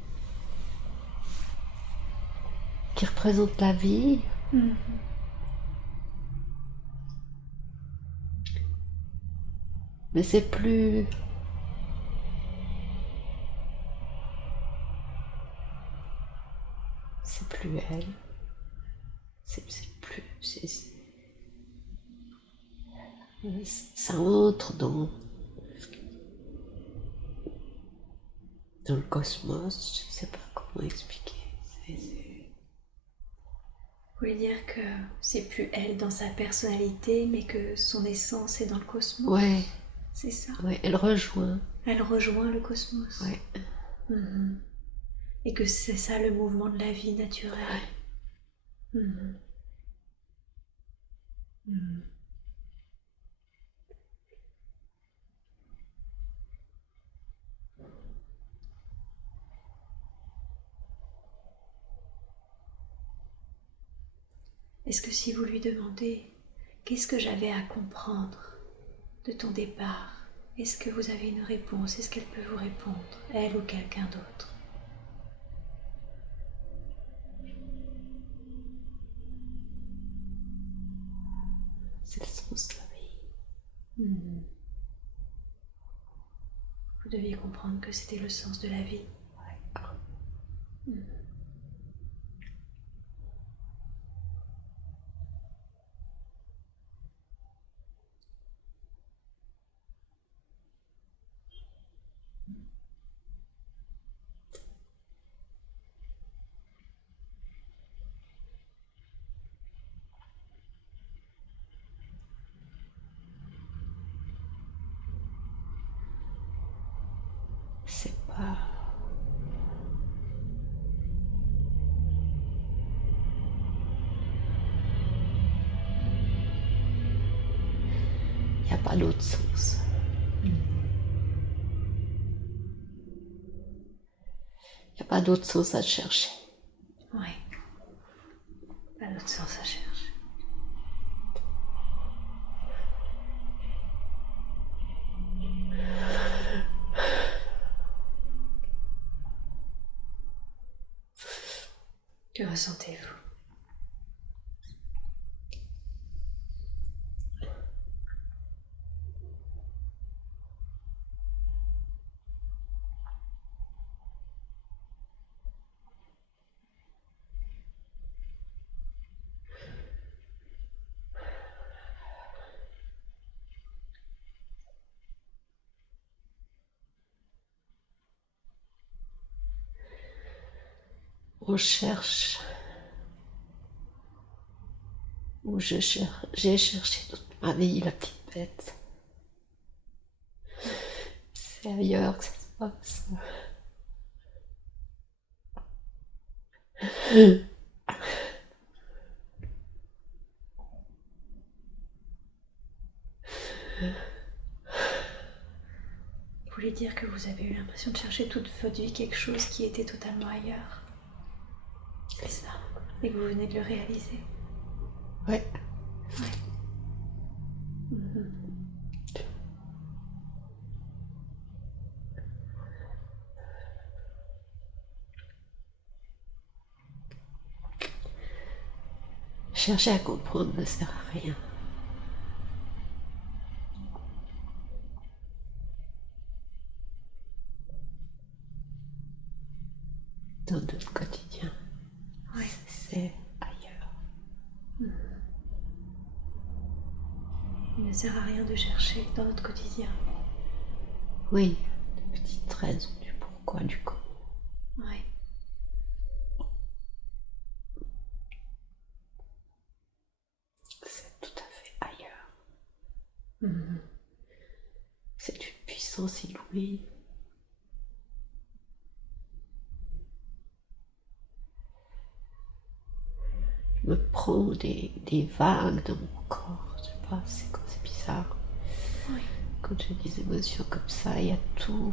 représente la vie. Mais c'est plus... C'est plus elle. C'est plus... Ça entre dans le cosmos, je sais pas comment expliquer. Vous voulez dire que c'est plus elle dans sa personnalité, mais que son essence est dans le cosmos? Ouais. C'est ça? Ouais, elle rejoint. Elle rejoint le cosmos? Ouais. Et que c'est ça le mouvement de la vie naturelle? Ouais. Est-ce que si vous lui demandez qu'est-ce que j'avais à comprendre de ton départ, est-ce que vous avez une réponse? Est-ce qu'elle peut vous répondre, elle ou quelqu'un d'autre? C'est le sens de la vie. Vous deviez comprendre que c'était le sens de la vie. Ouais. C'est pas... Il n'y a pas d'autre sens. Il n'y a pas d'autre sens à chercher. Oui. Pas d'autre sens à chercher. Que ressentez-vous? On cherche... Ou j'ai cherché toute ma vie la petite bête. C'est ailleurs que ça se passe. Vous voulez dire que vous avez eu l'impression de chercher toute votre vie quelque chose qui était totalement ailleurs? C'est ça. Et que vous venez de le réaliser? Ouais. Chercher à comprendre ne sert à rien. Dans notre quotidien, c'est ailleurs. Il ne sert à rien de chercher dans notre quotidien. Oui, de petites raisons du pourquoi, du comment. Oui. C'est tout à fait ailleurs. C'est une puissance inouïe. Je me prends des vagues dans mon corps, je sais pas, c'est bizarre. Oui. Quand j'ai des émotions comme ça, il y a tout.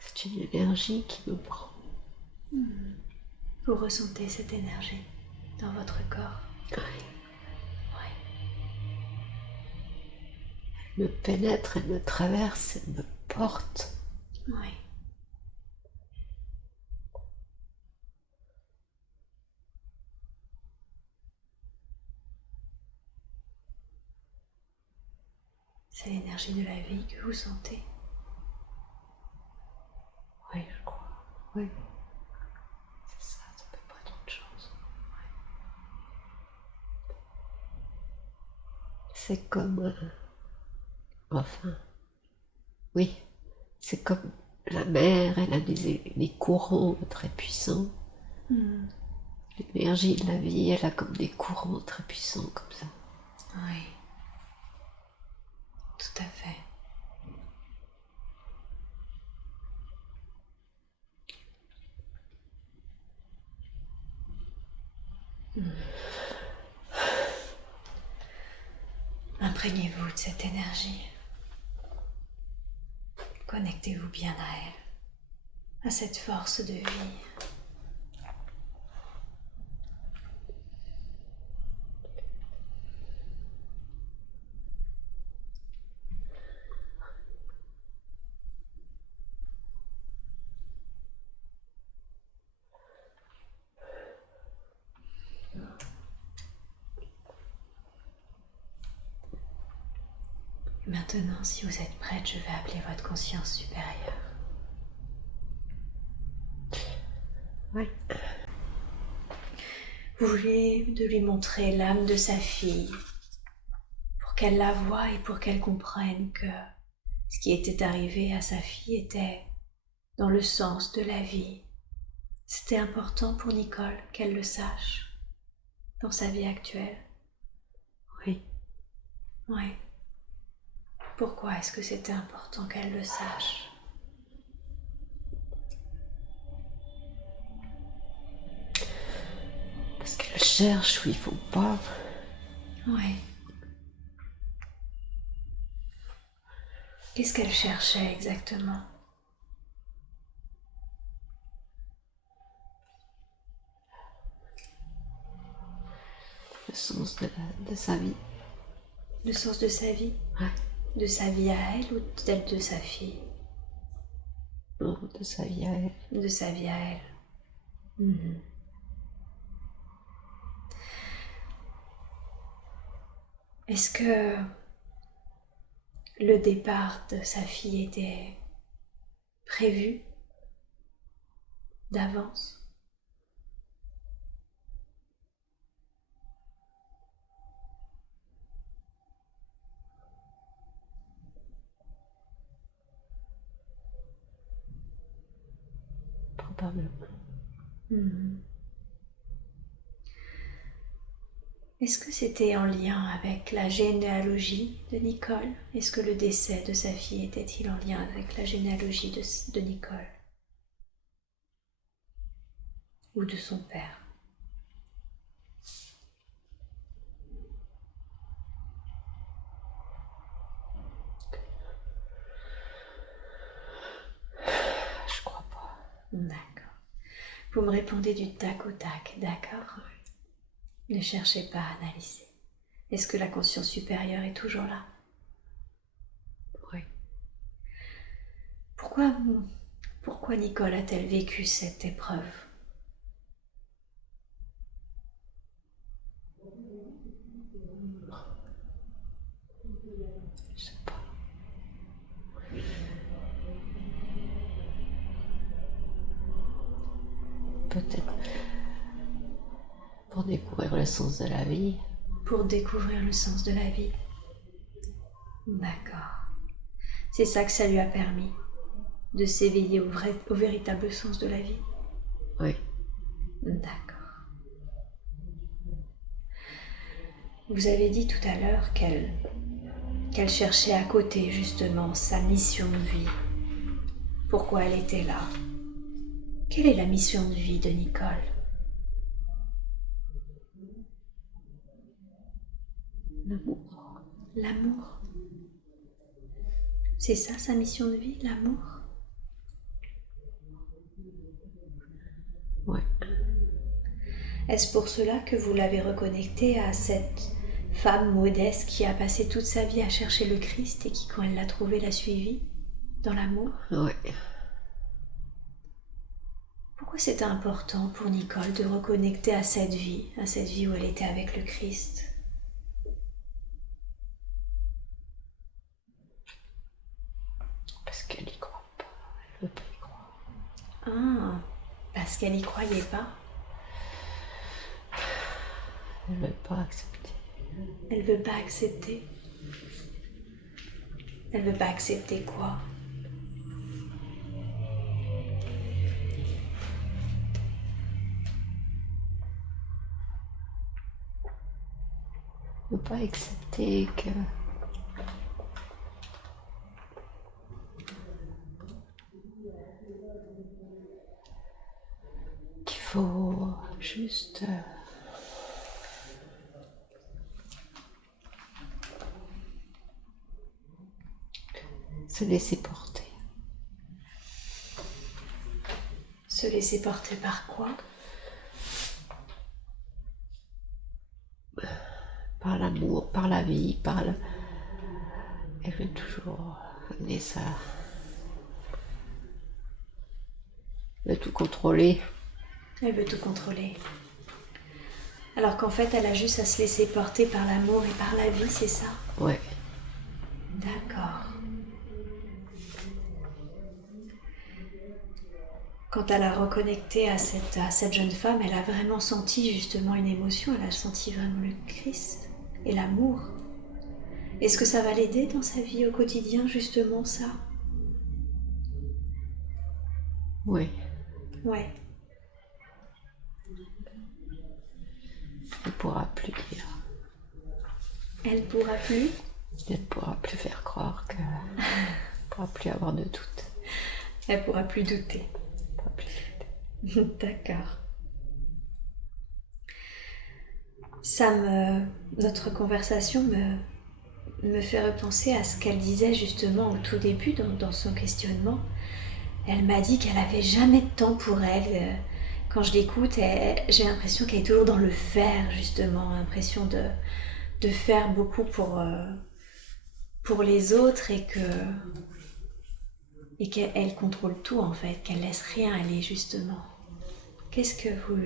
C'est une énergie qui me prend. Vous ressentez cette énergie dans votre corps? Oui. Oui. Elle me pénètre, elle me traverse, elle me porte. Oui. l'énergie de la vie que vous sentez? Oui, je crois. Oui. C'est ça, ça peut pas être autre chose. Ouais. C'est comme... enfin... Oui, c'est comme la mer, elle a des courants très puissants. L'énergie de la vie, elle a comme des courants très puissants comme ça. Oui, tout à fait. Imprégnez-vous de cette énergie. Connectez-vous bien à elle, à cette force de vie. Maintenant, si vous êtes prête, je vais appeler votre conscience supérieure. Oui. Vous voulez de lui montrer l'âme de sa fille pour qu'elle la voie et pour qu'elle comprenne que ce qui était arrivé à sa fille était dans le sens de la vie. C'était important pour Nicole qu'elle le sache dans sa vie actuelle. Oui. Oui. Pourquoi est-ce que c'était important qu'elle le sache? Parce qu'elle cherche où il faut pas. Oui. Qu'est-ce qu'elle cherchait exactement? Le sens de sa vie. Le sens de sa vie? Ouais. De sa vie à elle ou celle de sa fille? Non, de sa vie à elle. De sa vie à elle. Est-ce que le départ de sa fille était prévu d'avance? Probablement. Est-ce que c'était en lien avec la généalogie de Nicole? Est-ce que le décès de sa fille était-il en lien avec la généalogie de Nicole? Ou de son père? Je crois pas. D'accord. Vous me répondez du tac au tac, d'accord? Ne cherchez pas à analyser. Est-ce que la conscience supérieure est toujours là? Oui. Pourquoi Nicole a-t-elle vécu cette épreuve? Je sais pas. Peut-être pour découvrir le sens de la vie. Pour découvrir le sens de la vie. D'accord. C'est ça que ça lui a permis, de s'éveiller au véritable sens de la vie. Oui. D'accord. Vous avez dit tout à l'heure qu'elle cherchait à côté justement sa mission de vie. Pourquoi elle était là? Quelle est la mission de vie de Nicole? L'amour. L'amour. C'est ça sa mission de vie, l'amour? Ouais. Est-ce pour cela que vous l'avez reconnectée à cette femme modeste qui a passé toute sa vie à chercher le Christ et qui, quand elle l'a trouvé, l'a suivi dans l'amour? Ouais. Pourquoi c'était important pour Nicole de reconnecter à cette vie où elle était avec le Christ? parce qu'elle n'y croyait pas? Elle ne veut pas accepter. Elle veut pas accepter. Elle veut pas accepter quoi? Elle ne veut pas accepter qu'il faut juste se laisser porter. Se laisser porter par quoi? Par l'amour, par la vie, Elle veut toujours amener ça. Elle veut tout contrôler. Elle veut tout contrôler. Alors qu'en fait, elle a juste à se laisser porter par l'amour et par la vie, c'est ça? Ouais. D'accord. Quand elle a reconnecté à cette jeune femme, elle a vraiment senti justement une émotion, elle a senti vraiment le Christ et l'amour. Est-ce que ça va l'aider dans sa vie au quotidien, justement, ça? Oui. Ouais. Elle ne pourra plus dire. Elle pourra plus? Elle ne pourra plus faire croire qu'elle ne pourra plus avoir de doute. Elle pourra plus douter. Elle pourra plus douter. D'accord. Notre conversation me fait repenser à ce qu'elle disait justement au tout début dans son questionnement. Elle m'a dit qu'elle n'avait jamais de temps pour elle. Quand je l'écoute, j'ai l'impression qu'elle est toujours dans le faire, justement, l'impression de faire beaucoup pour les autres et qu'elle contrôle tout en fait, qu'elle laisse rien aller justement. Qu'est-ce que vous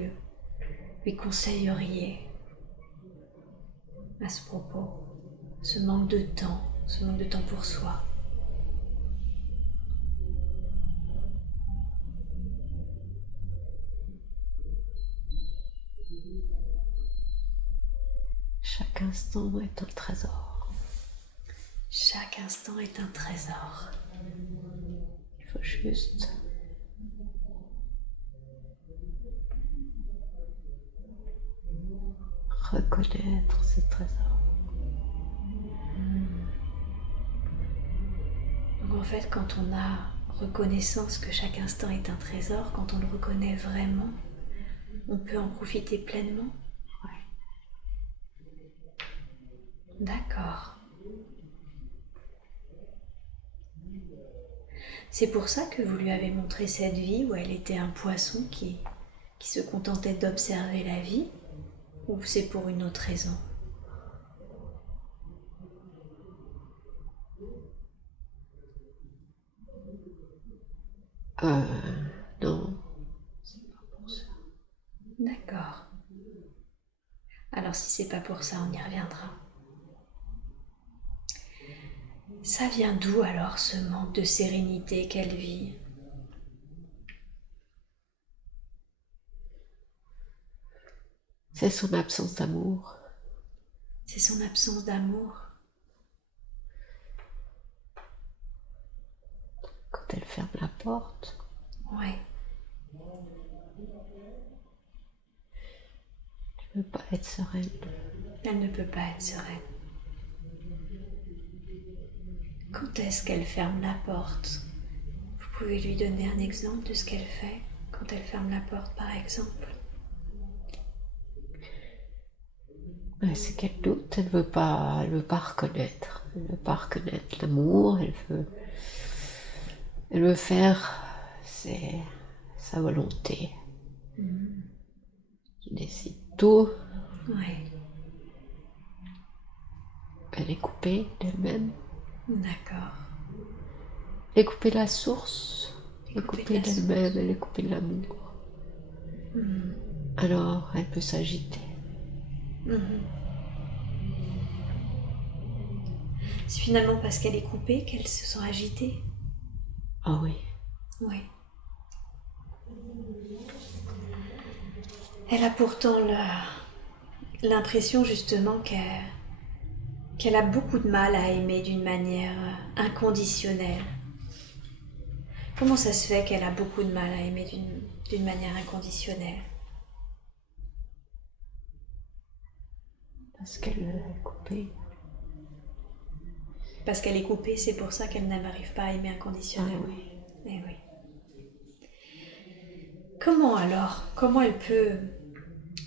lui conseilleriez à ce propos? Ce manque de temps pour soi. Chaque instant est un trésor. Chaque instant est un trésor. Il faut juste reconnaître ce trésor. Donc en fait, quand on a reconnaissance que chaque instant est un trésor, quand on le reconnaît vraiment, on peut en profiter pleinement. Ouais. D'accord. C'est pour ça que vous lui avez montré cette vie où elle était un poisson qui se contentait d'observer la vie, ou c'est pour une autre raison? Non, c'est pas pour ça. D'accord. Alors si c'est pas pour ça, on y reviendra. Ça vient d'où alors ce manque de sérénité qu'elle vit? C'est son absence d'amour. C'est son absence d'amour. Quand elle ferme la porte, Ouais. elle ne peut pas être sereine. Elle ne peut pas être sereine. Quand est-ce qu'elle ferme la porte? Vous pouvez lui donner un exemple de ce qu'elle fait quand elle ferme la porte, par exemple? C'est qu'elle doute, elle veut pas reconnaître. Elle veut pas reconnaître l'amour, elle veut faire sa volonté. Qui décide tout. Ouais. Elle est coupée d'elle-même. D'accord. Elle est coupée de la source. Elle est coupée d'elle-même, elle est coupée de l'amour. Alors, elle peut s'agiter. C'est finalement parce qu'elle est coupée qu'elle se sent agitée? Ah oui. Oui. Elle a pourtant l'impression justement qu'elle a beaucoup de mal à aimer d'une manière inconditionnelle. Comment ça se fait qu'elle a beaucoup de mal à aimer d'une manière inconditionnelle? Parce qu'elle est coupée. Parce qu'elle est coupée, c'est pour ça qu'elle n'arrive pas à aimer inconditionnellement. Ah oui. Eh oui. Comment alors? Comment elle peut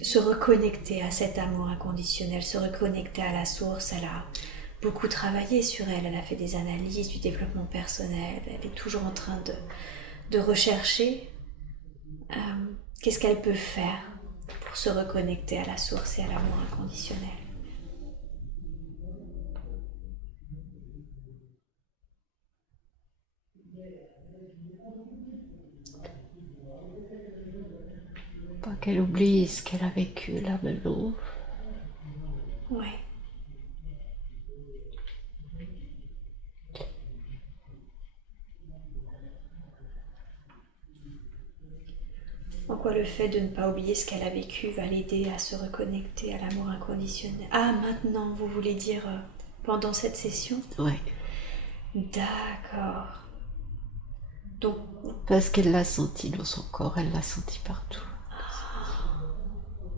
se reconnecter à cet amour inconditionnel, se reconnecter à la source? Elle a beaucoup travaillé sur elle, elle a fait des analyses du développement personnel, elle est toujours en train de rechercher qu'est-ce qu'elle peut faire pour se reconnecter à la source et à l'amour inconditionnel. Pas qu'elle oublie ce qu'elle a vécu là maintenant. Ouais. En quoi le fait de ne pas oublier ce qu'elle a vécu va l'aider à se reconnecter à l'amour inconditionnel? Ah, maintenant, vous voulez dire pendant cette session? Ouais. D'accord. Donc, Parce qu'elle l'a senti dans son corps, elle l'a senti partout.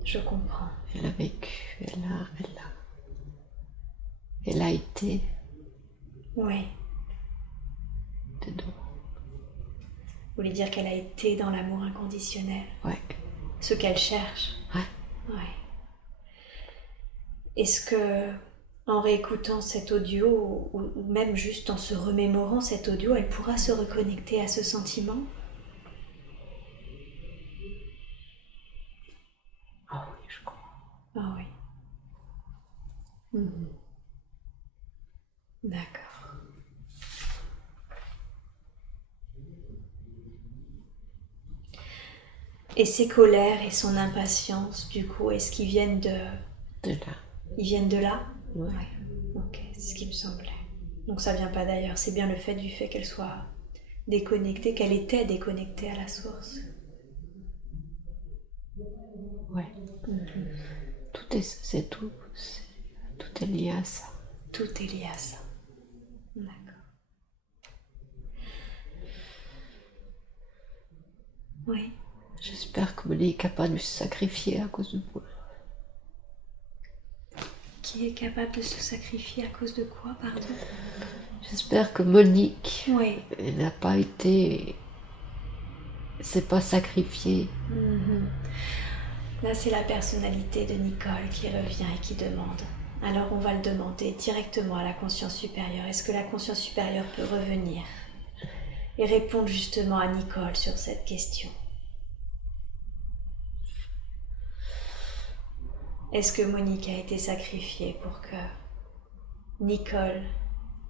je comprends. Elle a vécu, elle a été Oui. dedans. Vous voulez dire qu'elle a été dans l'amour inconditionnel? Ouais. Ce qu'elle cherche? Ouais. Ouais. Est-ce que, en réécoutant cet audio, ou même juste en se remémorant cet audio, elle pourra se reconnecter à ce sentiment? Ah oui, je crois. Ah oui. Mhm. D'accord. Et ses colères et son impatience, du coup, est-ce qu'ils viennent de là? Ils viennent de là? Ouais. Ok, c'est ce qui me semblait. Donc ça vient pas d'ailleurs, c'est bien le fait qu'elle soit déconnectée, qu'elle était déconnectée à la source. Ouais. C'est tout. Tout est lié à ça. Tout est lié à ça. D'accord. Oui. J'espère que Monique n'a pas dû se sacrifier à cause de moi. Qui est capable de se sacrifier à cause de quoi, pardon? J'espère que Monique Oui. n'a pas été... s'est pas sacrifiée. Là, c'est la personnalité de Nicole qui revient et qui demande. Alors, on va le demander directement à la conscience supérieure. Est-ce que la conscience supérieure peut revenir et répondre justement à Nicole sur cette question? Est-ce que Monique a été sacrifiée pour que Nicole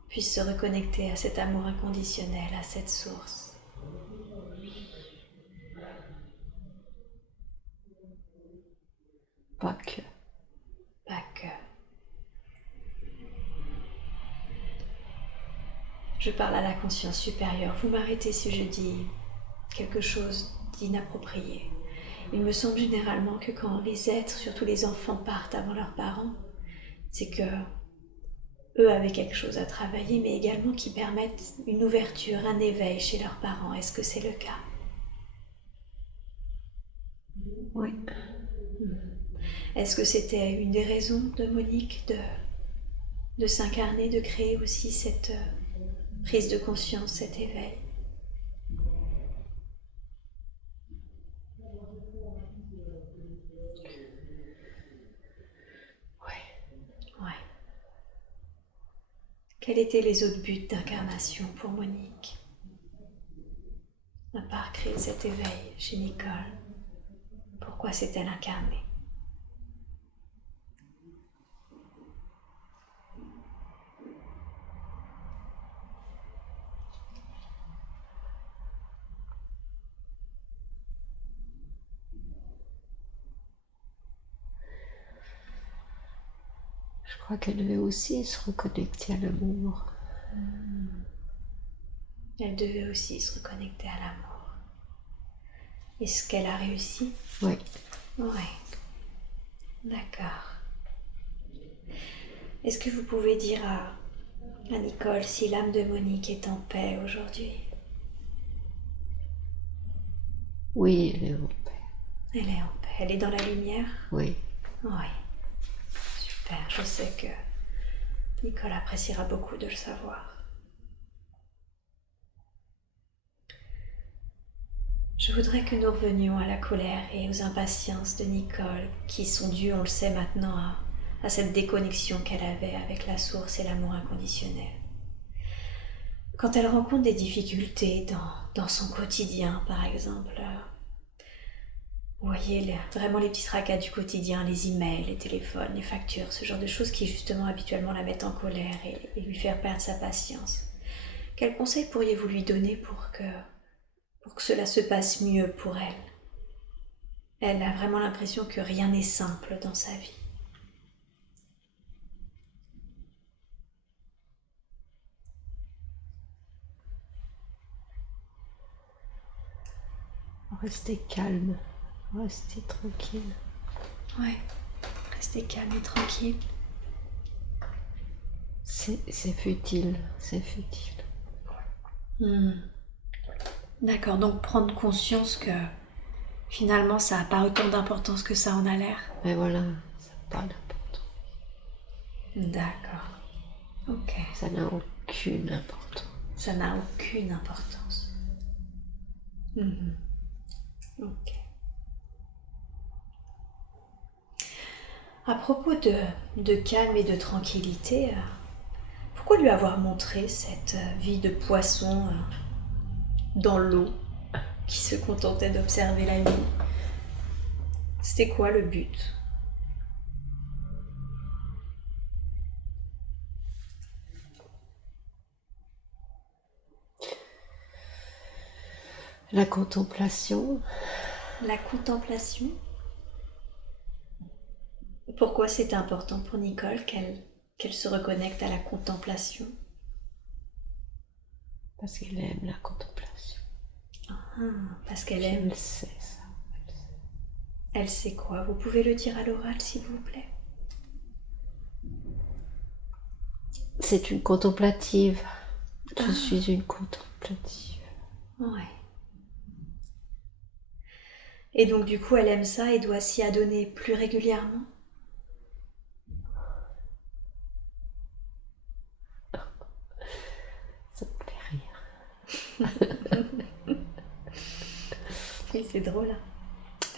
puisse se reconnecter à cet amour inconditionnel, à cette source? Pas que. Pas que. Je parle à la conscience supérieure. Vous m'arrêtez si je dis quelque chose d'inapproprié. Il me semble généralement que quand les êtres, surtout les enfants, partent avant leurs parents, c'est que eux avaient quelque chose à travailler, mais également qui permettent une ouverture, un éveil chez leurs parents. Est-ce que c'est le cas? Oui. Est-ce que c'était une des raisons de Monique de s'incarner, de créer aussi cette prise de conscience, cet éveil? Ouais. Quels étaient les autres buts d'incarnation pour Monique, à part créer cet éveil chez Nicole? Pourquoi s'est-elle incarnée? Je crois qu'elle devait aussi se reconnecter à l'amour. Elle devait aussi se reconnecter à l'amour. Est-ce qu'elle a réussi? Oui. Ouais, d'accord. Est-ce que vous pouvez dire à Nicole si l'âme de Monique est en paix aujourd'hui? Oui, elle est en paix. Elle est en paix. Elle est dans la lumière? Oui. Oui. Super. Je sais que Nicole appréciera beaucoup de le savoir. Je voudrais que nous revenions à la colère et aux impatiences de Nicole, qui sont dues, on le sait maintenant, à cette déconnexion qu'elle avait avec la source et l'amour inconditionnel. Quand elle rencontre des difficultés dans son quotidien, par exemple, vous voyez vraiment les petits tracas du quotidien, les emails, les téléphones, les factures, ce genre de choses qui justement habituellement la mettent en colère et lui faire perdre sa patience. Quels conseils pourriez-vous lui donner pour que cela se passe mieux pour elle? Elle a vraiment l'impression que rien n'est simple dans sa vie. Restez calme, restez tranquille. Ouais, restez calme et tranquille. C'est futile, c'est futile. D'accord, donc prendre conscience que finalement ça n'a pas autant d'importance que ça en a l'air. Mais voilà, ça n'a pas d'importance. D'accord, ok. Ça n'a aucune importance. Ça n'a aucune importance. Ok. À propos de calme et de tranquillité, pourquoi lui avoir montré cette vie de poisson dans l'eau qui se contentait d'observer la vie? C'était quoi le but? La contemplation. La contemplation? Pourquoi c'était important pour Nicole qu'elle se reconnecte à la contemplation? Parce qu'elle aime la contemplation. Parce qu'elle aime. Elle sait ça. Elle sait quoi? Vous pouvez le dire à l'oral, s'il vous plaît? C'est une contemplative. Je suis une contemplative. Ouais. Et donc du coup, elle aime ça et doit s'y adonner plus régulièrement? Ça me fait rire. Oui, c'est drôle.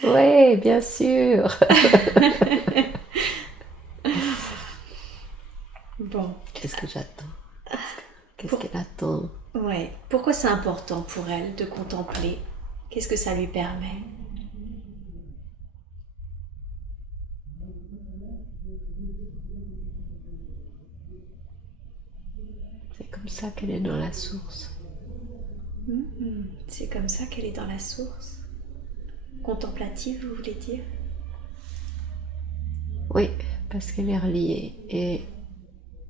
Oui, bien sûr. Bon. Qu'est-ce que j'attends? Qu'est-ce qu'elle attend? Ouais. Pourquoi c'est important pour elle de contempler? Qu'est-ce que ça lui permet? C'est comme ça qu'elle est dans la source. C'est comme ça qu'elle est dans la source. Contemplative, vous voulez dire? Oui, parce qu'elle est reliée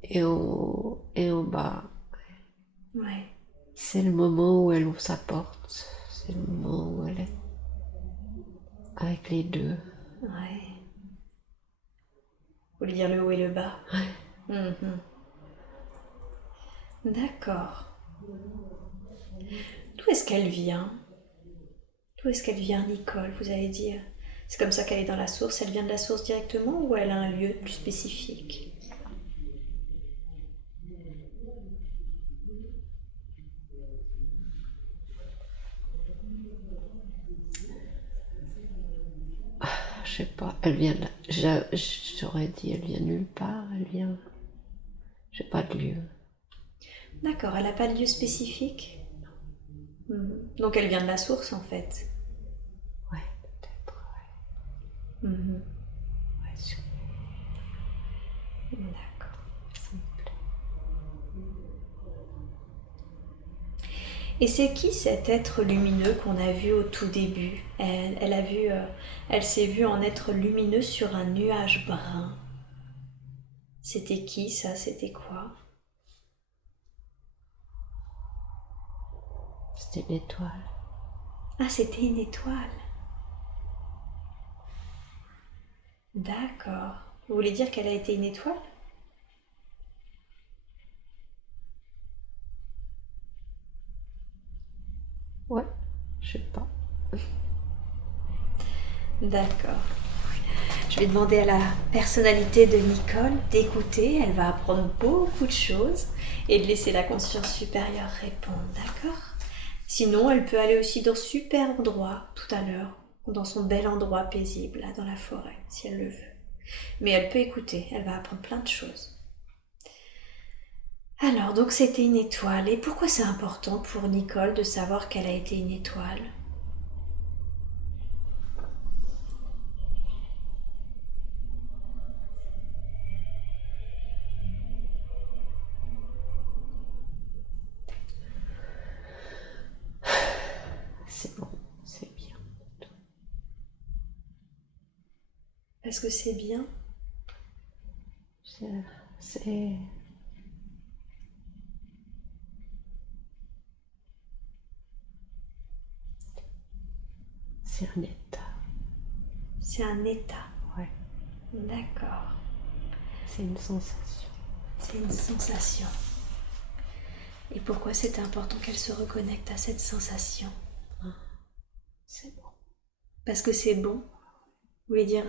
et au bas. Ouais. C'est le moment où elle ouvre sa porte. C'est le moment où elle est avec les deux. Ouais. Vous voulez dire le haut et le bas? Ouais. D'accord. D'où est-ce qu'elle vient? D'où est-ce qu'elle vient, Nicole, vous allez dire? C'est comme ça qu'elle est dans la source. Elle vient de la source directement ou elle a un lieu plus spécifique? Je sais pas, elle vient de là. J'aurais dit, elle vient nulle part, elle vient. J'ai pas de lieu. D'accord, elle n'a pas de lieu spécifique? Donc elle vient de la source en fait. Ouais, peut-être, ouais. Ouais, sûrement. D'accord. Ça me plaît. Et c'est qui cet être lumineux qu'on a vu au tout début? Elle s'est vue en être lumineux sur un nuage brun. C'était qui ça? C'était quoi? C'était une étoile. Ah, c'était une étoile. D'accord. Vous voulez dire qu'elle a été une étoile? Ouais, je sais pas. D'accord. Je vais demander à la personnalité de Nicole d'écouter. Elle va apprendre beaucoup de choses et de laisser la conscience supérieure répondre. D'accord? Sinon, elle peut aller aussi dans ce super endroit tout à l'heure, dans son bel endroit paisible, là, dans la forêt, si elle le veut. Mais elle peut écouter. Elle va apprendre plein de choses. Alors, donc c'était une étoile. Et pourquoi c'est important pour Nicole de savoir qu'elle a été une étoile? C'est bon, c'est bien. Parce que c'est bien. C'est un état. C'est un état. Ouais. D'accord. C'est une sensation. C'est une sensation. Et pourquoi c'est important qu'elle se reconnecte à cette sensation? C'est bon. Parce que c'est bon. Vous voulez dire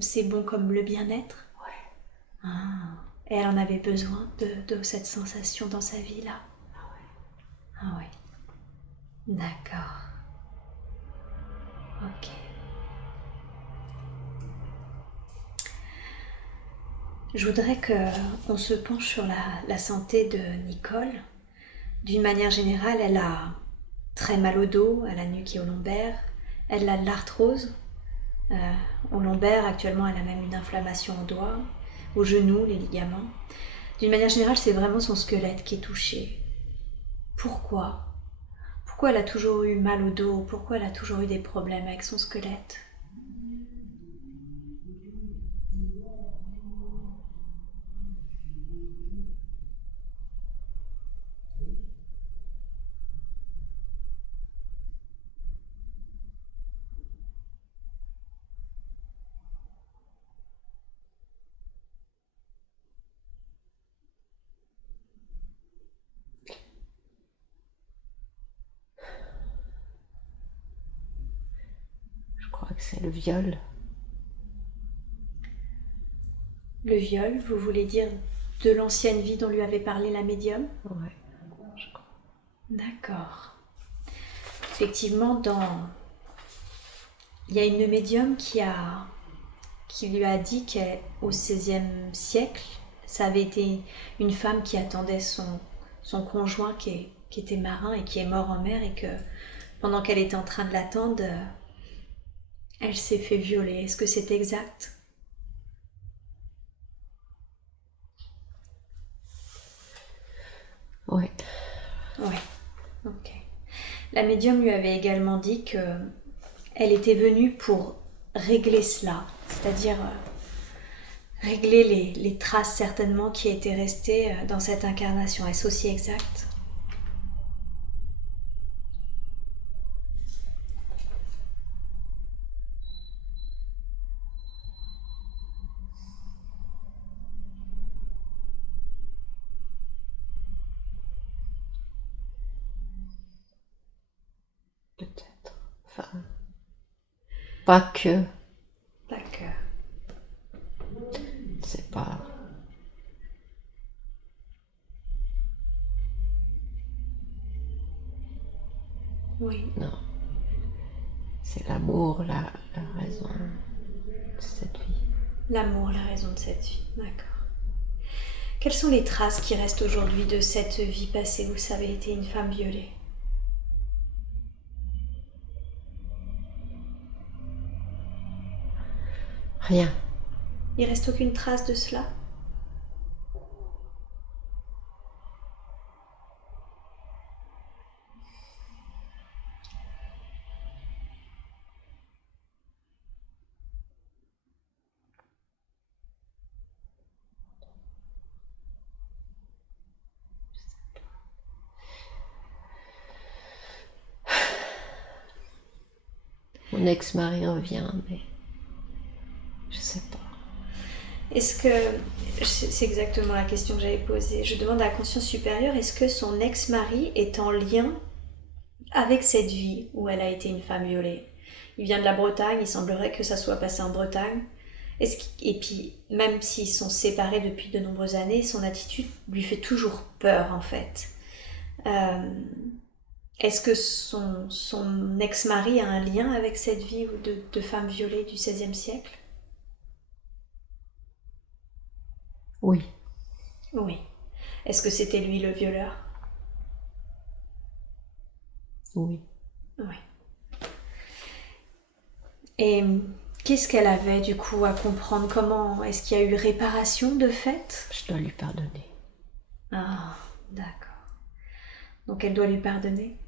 c'est bon comme le bien-être? Ouais. Ah. Et elle en avait besoin de cette sensation dans sa vie là? Ah ouais. Ah ouais. D'accord. Ok. Je voudrais qu'on se penche sur la santé de Nicole. D'une manière générale, elle a très mal au dos, à la nuque et au lombaire. Elle a de l'arthrose. Au lombaire, actuellement, elle a même une inflammation au doigt, au genou, les ligaments. D'une manière générale, c'est vraiment son squelette qui est touché. Pourquoi? Pourquoi elle a toujours eu mal au dos? Pourquoi elle a toujours eu des problèmes avec son squelette? Je crois que c'est le viol. Le viol, vous voulez dire de l'ancienne vie dont lui avait parlé la médium? Ouais, je crois. D'accord. Effectivement, il y a une médium qui lui a dit qu'au XVIe siècle, ça avait été une femme qui attendait son conjoint qui était marin et qui est mort en mer et que pendant qu'elle était en train de l'attendre, elle s'est fait violer. Est-ce que c'est exact? Ouais. Oui. Ok. La médium lui avait également dit que elle était venue pour régler cela, c'est-à-dire régler les traces certainement qui étaient restées dans cette incarnation. Est-ce aussi exact? Peut-être. Enfin, pas que. Pas que. C'est pas. Oui. Non. C'est l'amour, la raison de cette vie. L'amour, la raison de cette vie. D'accord. Quelles sont les traces qui restent aujourd'hui de cette vie passée où ça avait été une femme violée? Rien. Il reste aucune trace de cela? Mon ex-mari revient, mais je sais pas. Est-ce que, c'est exactement la question que j'avais posée, je demande à la conscience supérieure, est-ce que son ex-mari est en lien avec cette vie où elle a été une femme violée? Il vient de la Bretagne, il semblerait que ça soit passé en Bretagne. Et puis, même s'ils sont séparés depuis de nombreuses années, son attitude lui fait toujours peur en fait. Est-ce que son ex-mari a un lien avec cette vie de femme violée du XVIe siècle? Oui. Oui. Est-ce que c'était lui le violeur? Oui. Oui. Et qu'est-ce qu'elle avait du coup à comprendre? Comment est-ce qu'il y a eu réparation de fait? Je dois lui pardonner. Ah, d'accord. Donc elle doit lui pardonner.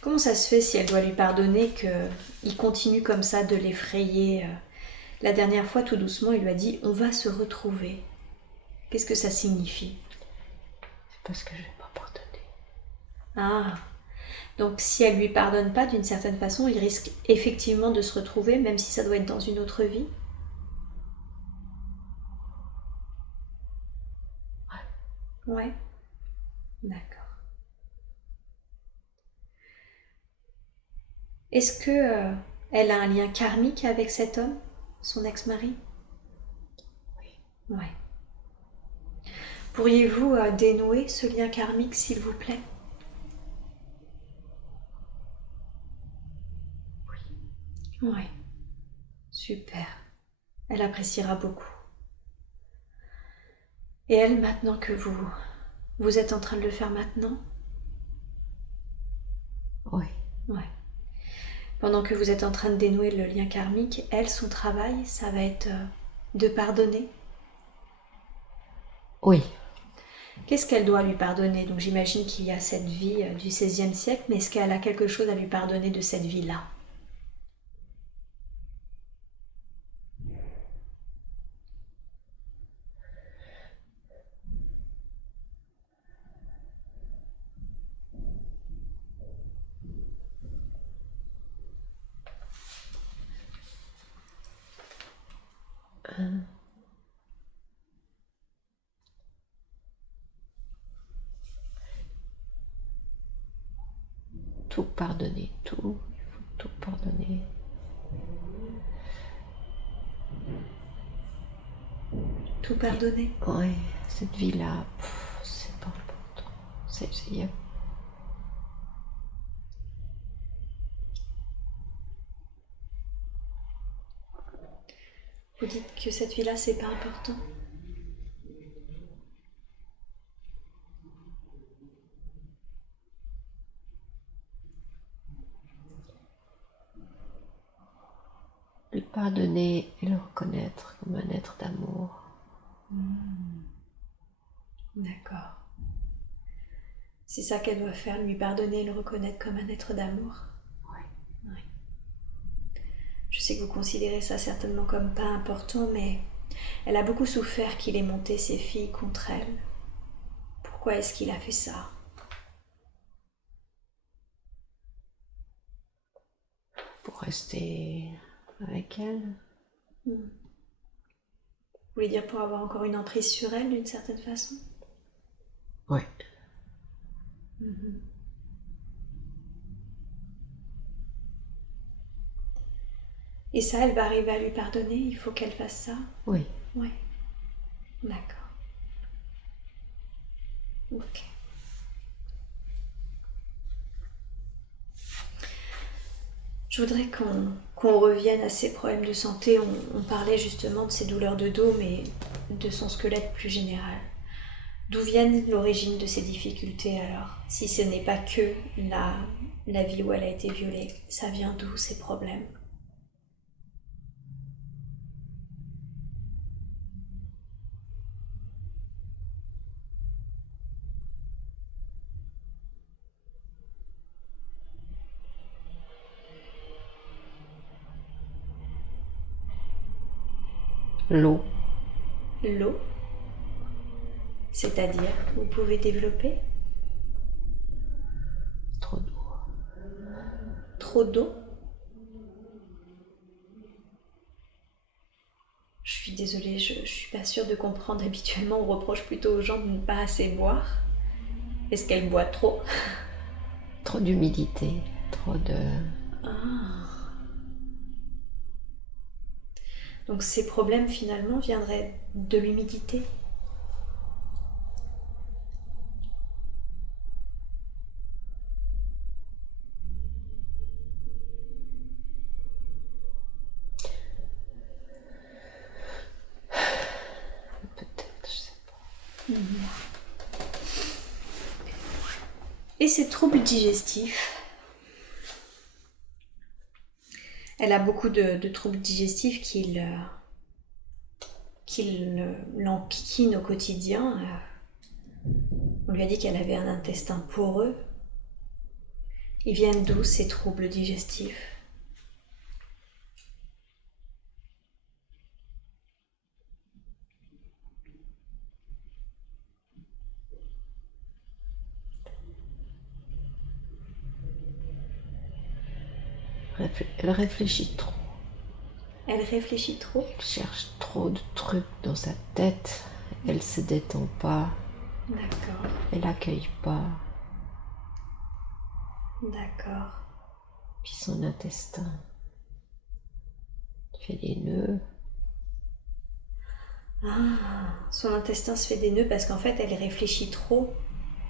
Comment ça se fait si elle doit lui pardonner qu'il continue comme ça de l'effrayer? La dernière fois, tout doucement, il lui a dit « On va se retrouver ». Qu'est-ce que ça signifie? C'est parce que je n'ai pas pardonné. Ah, donc si elle lui pardonne pas d'une certaine façon, il risque effectivement de se retrouver, même si ça doit être dans une autre vie? Ouais. D'accord. Est-ce que elle a un lien karmique avec cet homme, son ex-mari? Oui. Ouais. Pourriez-vous dénouer ce lien karmique, s'il vous plaît? Oui. Ouais. Super. Elle appréciera beaucoup. Et elle, maintenant que vous êtes en train de le faire maintenant? Oui. Ouais. Pendant que vous êtes en train de dénouer le lien karmique, elle, son travail, ça va être de pardonner. Oui. Qu'est-ce qu'elle doit lui pardonner? Donc j'imagine qu'il y a cette vie du XVIe siècle, mais est-ce qu'elle a quelque chose à lui pardonner de cette vie-là? Tout pardonner, tout. Il faut tout pardonner. Tout pardonner? Oui, cette vie-là, c'est pas important. Vous dites que cette vie-là, c'est pas important? Le pardonner et le reconnaître comme un être d'amour. D'accord. C'est ça qu'elle doit faire, lui pardonner et le reconnaître comme un être d'amour? Oui. Oui. Je sais que vous considérez ça certainement comme pas important, mais elle a beaucoup souffert qu'il ait monté ses filles contre elle. Pourquoi est-ce qu'il a fait ça? Pour rester avec elle. Vous voulez dire pour avoir encore une emprise sur elle d'une certaine façon? Oui. Et ça, elle va arriver à lui pardonner? Il faut qu'elle fasse ça? Oui. Oui. D'accord. Ok. Je voudrais qu'on revienne à ses problèmes de santé. On parlait justement de ses douleurs de dos, mais de son squelette plus général. D'où viennent l'origine de ces difficultés alors? Si ce n'est pas que la vie où elle a été violée, ça vient d'où ces problèmes? L'eau. L'eau? C'est-à-dire, vous pouvez développer? Trop d'eau. Trop d'eau? pas sûre de comprendre. Habituellement, on reproche plutôt aux gens de ne pas assez boire. Est-ce qu'elle boit trop? Trop d'humidité, trop de... Ah. Donc ces problèmes finalement viendraient de l'humidité? Peut-être, je sais pas. Et ces troubles digestifs? Elle a beaucoup de troubles digestifs qui l'enquiquinent au quotidien. On lui a dit qu'elle avait un intestin poreux. Ils viennent d'où ces troubles digestifs? Elle réfléchit trop. Elle réfléchit trop? Elle cherche trop de trucs dans sa tête. Elle se détend pas. D'accord. Elle accueille pas. D'accord. Puis son intestin fait des nœuds. Ah, son intestin se fait des nœuds parce qu'en fait elle réfléchit trop.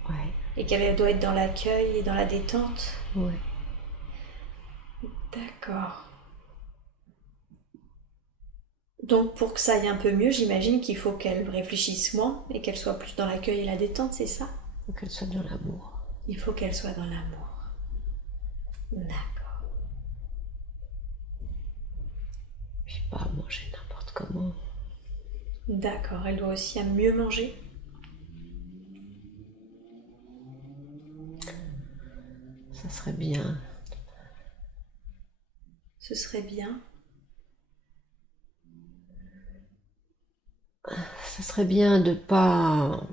Ouais. Et qu'elle doit être dans l'accueil et dans la détente. Ouais. D'accord. Donc pour que ça aille un peu mieux, j'imagine qu'il faut qu'elle réfléchisse moins et qu'elle soit plus dans l'accueil et la détente, c'est ça? Il faut qu'elle soit dans l'amour. Il faut qu'elle soit dans l'amour. D'accord. Puis pas manger n'importe comment. D'accord, elle doit aussi mieux manger. Ça serait bien. Ce serait bien. Ça serait bien de pas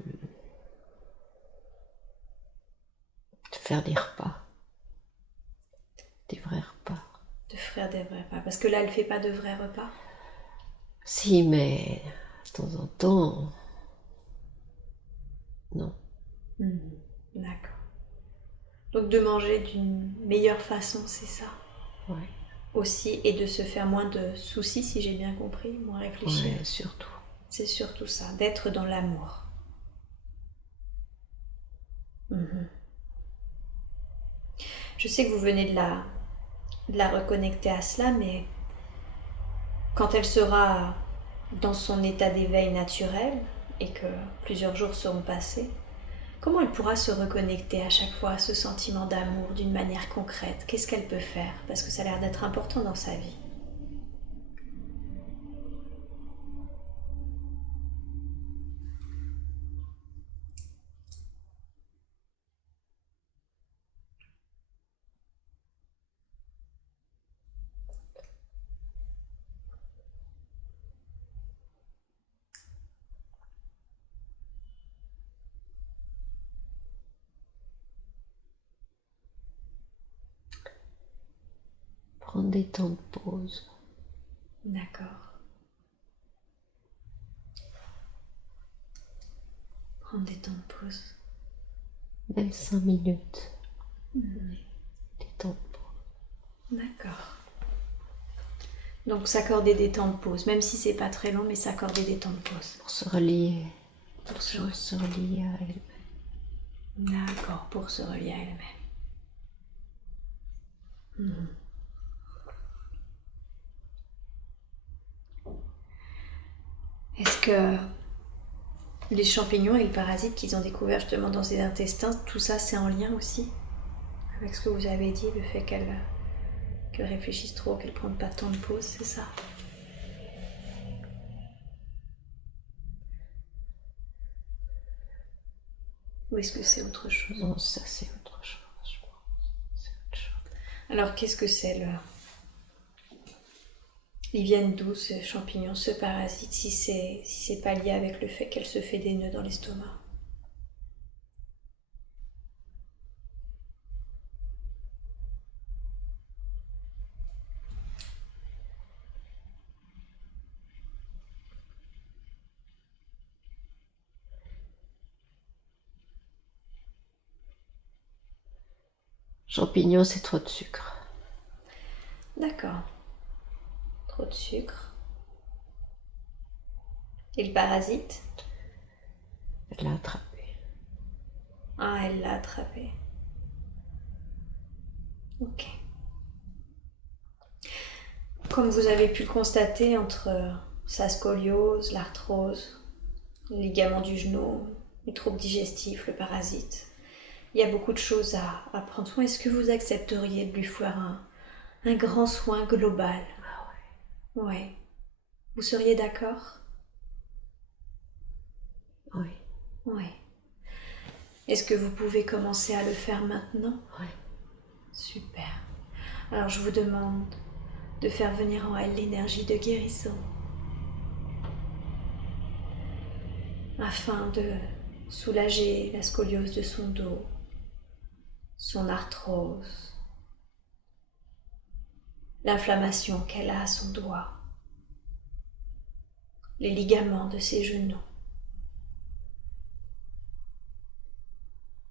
faire des repas. Des vrais repas. De faire des vrais repas. Parce que là, elle fait pas de vrais repas. Si, mais de temps en temps, non. D'accord. Donc de manger d'une meilleure façon, c'est ça? Ouais. Aussi, et de se faire moins de soucis, si j'ai bien compris, moins réfléchir. Ouais, surtout. C'est surtout ça, d'être dans l'amour. Je sais que vous venez de la reconnecter à cela, mais quand elle sera dans son état d'éveil naturel et que plusieurs jours seront passés, comment elle pourra se reconnecter à chaque fois à ce sentiment d'amour d'une manière concrète? Qu'est-ce qu'elle peut faire? Parce que ça a l'air d'être important dans sa vie. Prendre des temps de pause. D'accord. Prendre des temps de pause. Même 5 minutes. Des temps de pause. D'accord. Donc s'accorder des temps de pause, même si c'est pas très long, mais s'accorder des temps de pause. Pour se relier. Pour Se relier à elle. D'accord, pour se relier à elle-même. Est-ce que les champignons et les parasites qu'ils ont découverts justement dans ses intestins, tout ça c'est en lien aussi avec ce que vous avez dit, le fait qu'elle réfléchisse trop, qu'elle ne prenne pas tant de pause, c'est ça? Ou est-ce que c'est autre chose? Non, ça c'est autre chose, je pense. C'est autre chose. Alors qu'est-ce que c'est le... Ils viennent d'où ce champignon, ce parasite, si c'est pas lié avec le fait qu'elle se fait des nœuds dans l'estomac? Champignons, c'est trop de sucre. D'accord. Trop de sucre. Et le parasite? Elle l'a attrapé. Ah, elle l'a attrapé. Ok. Comme vous avez pu le constater, entre sa scoliose, l'arthrose, le ligament du genou, les troubles digestifs, le parasite, il y a beaucoup de choses à prendre soin. Est-ce que vous accepteriez de lui faire un grand soin global? Ah ouais. Ouais. Vous seriez d'accord? Oui. Ouais. Est-ce que vous pouvez commencer à le faire maintenant? Oui. Super. Alors je vous demande de faire venir en elle l'énergie de guérison afin de soulager la scoliose de son dos, son arthrose, l'inflammation qu'elle a à son doigt, les ligaments de ses genoux,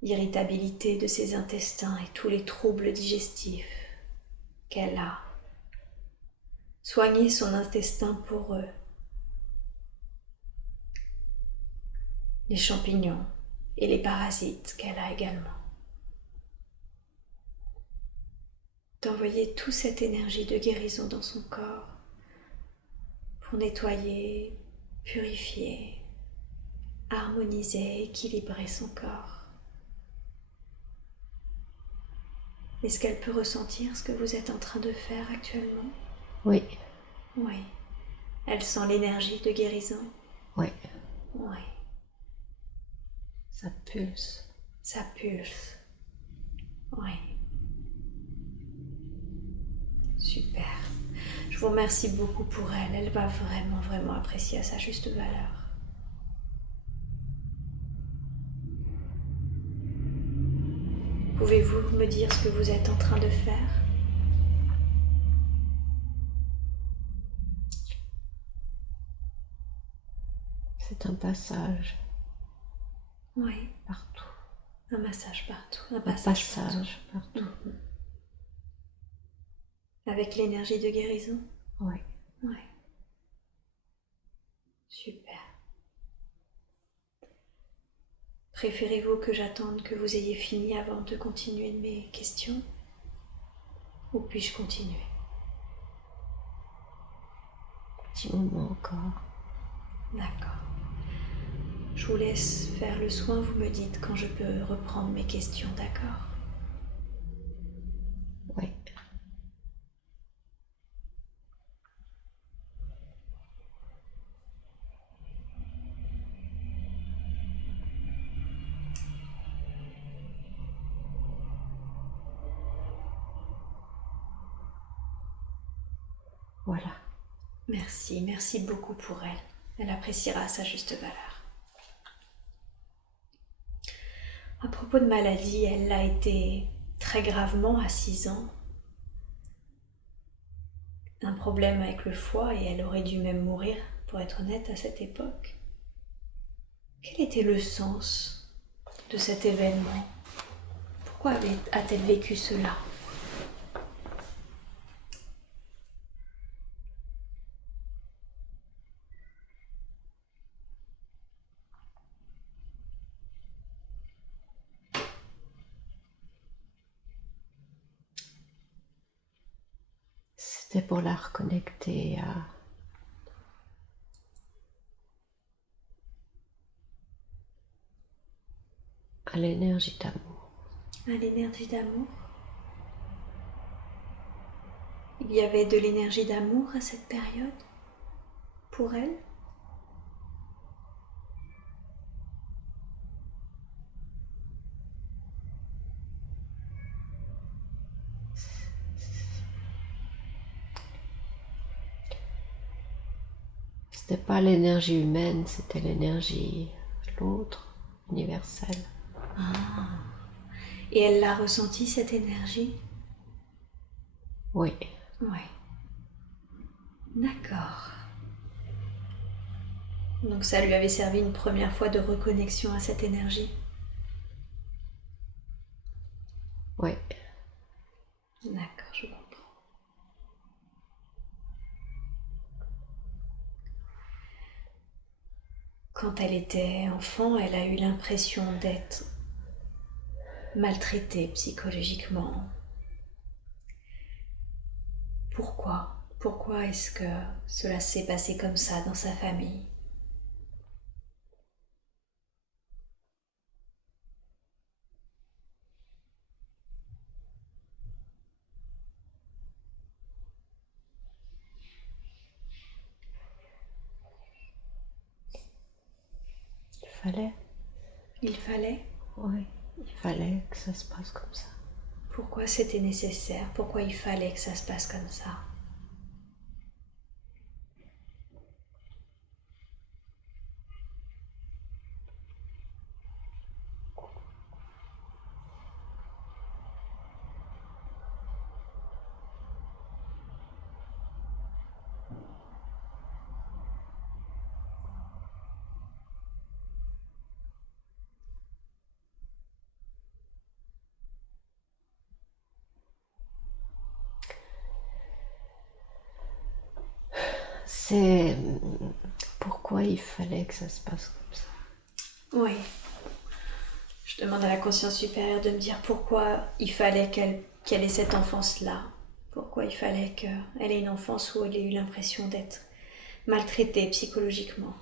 l'irritabilité de ses intestins et tous les troubles digestifs qu'elle a. Soigner son intestin pour eux, les champignons et les parasites qu'elle a également. D'envoyer toute cette énergie de guérison dans son corps pour nettoyer, purifier, harmoniser, équilibrer son corps. Est-ce qu'elle peut ressentir ce que vous êtes en train de faire actuellement? Oui. Oui. Elle sent l'énergie de guérison? Oui. Oui. Ça pulse. Ça pulse. Oui. Super. Je vous remercie beaucoup pour elle. Elle va vraiment, vraiment apprécier à sa juste valeur. Pouvez-vous me dire ce que vous êtes en train de faire? C'est un passage. Oui. Partout. Un massage partout. Un passage partout. Avec l'énergie de guérison? Oui. Oui. Super. Préférez-vous que j'attende que vous ayez fini avant de continuer mes questions? Ou puis-je continuer? Petit moment encore. D'accord. Je vous laisse faire le soin, vous me dites quand je peux reprendre mes questions, d'accord? Oui. Voilà. Merci, merci beaucoup pour elle. Elle appréciera sa juste valeur. À propos de maladie, elle l'a été très gravement à 6 ans. Un problème avec le foie et elle aurait dû même mourir, pour être honnête, à cette époque. Quel était le sens de cet événement? Pourquoi a-t-elle vécu cela? C'était pour la reconnecter à l'énergie d'amour. À l'énergie d'amour? Il y avait de l'énergie d'amour à cette période pour elle? C'était pas l'énergie humaine, c'était l'énergie l'autre, universelle. Ah. Et elle l'a ressenti, cette énergie? Oui. Oui. D'accord. Donc ça lui avait servi une première fois de reconnexion à cette énergie? Oui. D'accord, je comprends. Quand elle était enfant, elle a eu l'impression d'être maltraitée psychologiquement. Pourquoi? Pourquoi est-ce que cela s'est passé comme ça dans sa famille? Fallait. Il fallait? Oui, il fallait que ça se passe comme ça. Pourquoi c'était nécessaire? Pourquoi il fallait que ça se passe comme ça? C'est pourquoi il fallait que ça se passe comme ça. Oui. Je demande à la conscience supérieure de me dire pourquoi il fallait qu'elle ait cette enfance-là. Pourquoi il fallait qu'elle ait une enfance où elle ait eu l'impression d'être maltraitée psychologiquement.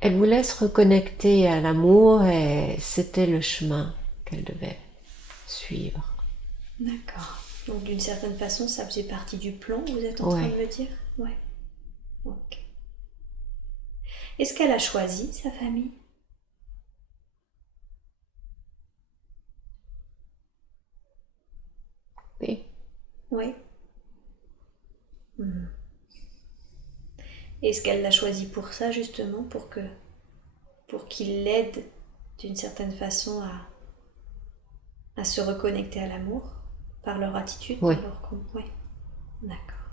Elle voulait se reconnecter à l'amour et c'était le chemin qu'elle devait suivre. D'accord. Donc d'une certaine façon, ça faisait partie du plan, vous êtes en train de me dire? Ouais. Ok. Est-ce qu'elle a choisi sa famille? Oui. Oui. Est-ce qu'elle l'a choisi pour ça justement, pour qu'il l'aide d'une certaine façon à se reconnecter à l'amour par leur attitude, Oui. par leur oui. D'accord.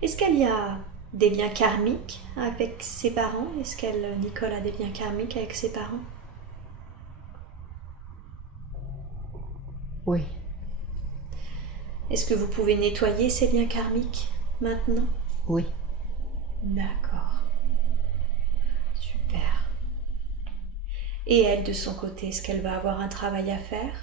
Est-ce qu'il y a des liens karmiques avec ses parents? Est-ce qu'elle, Nicole, a des liens karmiques avec ses parents? Oui. Est-ce que vous pouvez nettoyer ces liens karmiques maintenant? Oui. D'accord. Super. Et elle, de son côté, est-ce qu'elle va avoir un travail à faire?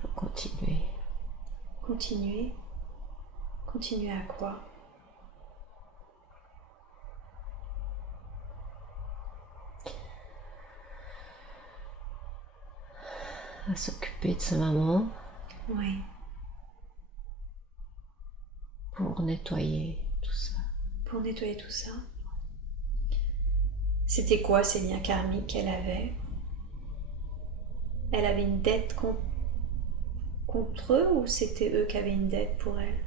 Faut continuer. Continuer. Continuer à quoi? À s'occuper de sa maman. Oui. Pour nettoyer tout ça. Pour nettoyer tout ça. C'était quoi ces liens karmiques qu'elle avait? Elle avait une dette contre eux ou c'était eux qui avaient une dette pour elle?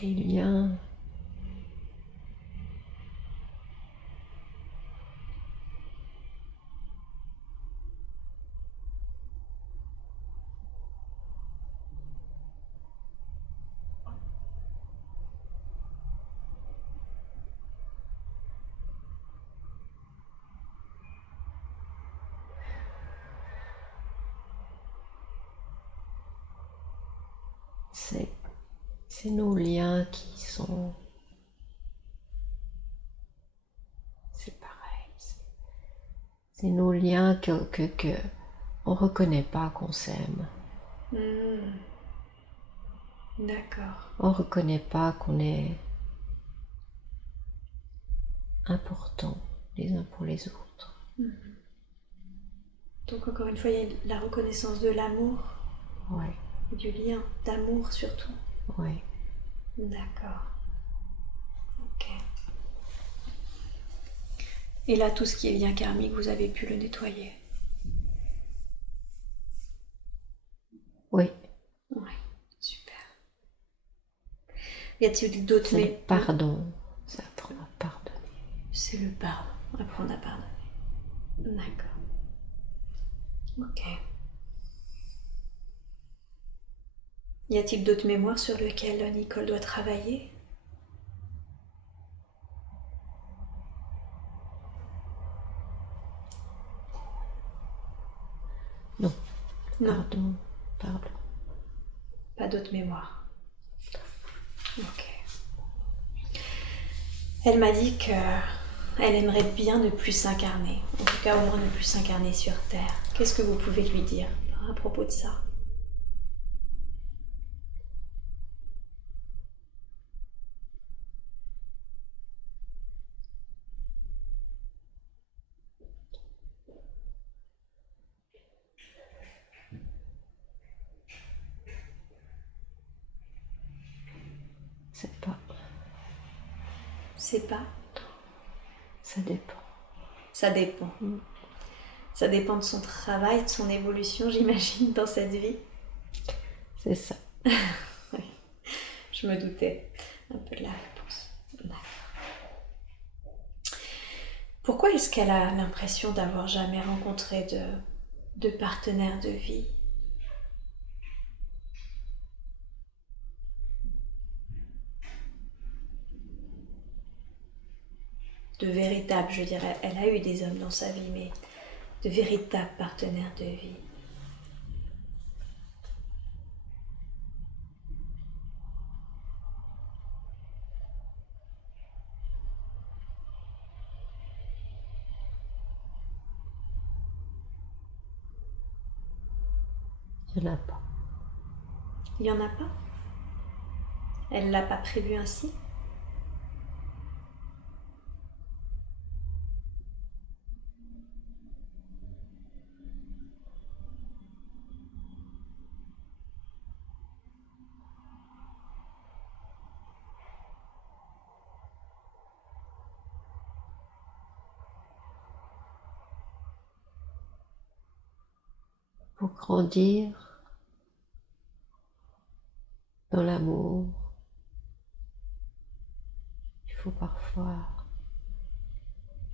Les liens. C'est nos liens qui sont... C'est pareil. C'est nos liens que on reconnaît pas qu'on s'aime. D'accord. On reconnaît pas qu'on est important les uns pour les autres. Donc encore une fois, il y a la reconnaissance de l'amour, Ouais. du lien d'amour surtout. Ouais. D'accord. Ok. Et là, tout ce qui est lien karmique, vous avez pu le nettoyer? Oui. Ouais, super. Y a-t-il d'autres... C'est le pardon. C'est apprendre à pardonner. C'est le pardon. Apprendre à pardonner. D'accord. Ok. Y a-t-il d'autres mémoires sur lesquelles Nicole doit travailler? Non. Non. Pardon. Pas d'autres mémoires. Ok. Elle m'a dit qu'elle aimerait bien ne plus s'incarner. En tout cas, au moins ne plus s'incarner sur Terre. Qu'est-ce que vous pouvez lui dire à propos de ça? C'est pas. C'est pas? Ça dépend. Ça dépend. Ça dépend de son travail, de son évolution, j'imagine, dans cette vie. C'est ça. Oui, je me doutais un peu de la réponse. D'accord. Pourquoi est-ce qu'elle a l'impression d'avoir jamais rencontré de partenaire de vie? De véritables, je dirais. Elle a eu des hommes dans sa vie, mais de véritables partenaires de vie. Il n'y en a pas. Il n'y en a pas? Elle ne l'a pas prévu ainsi? Pour grandir dans l'amour, il faut parfois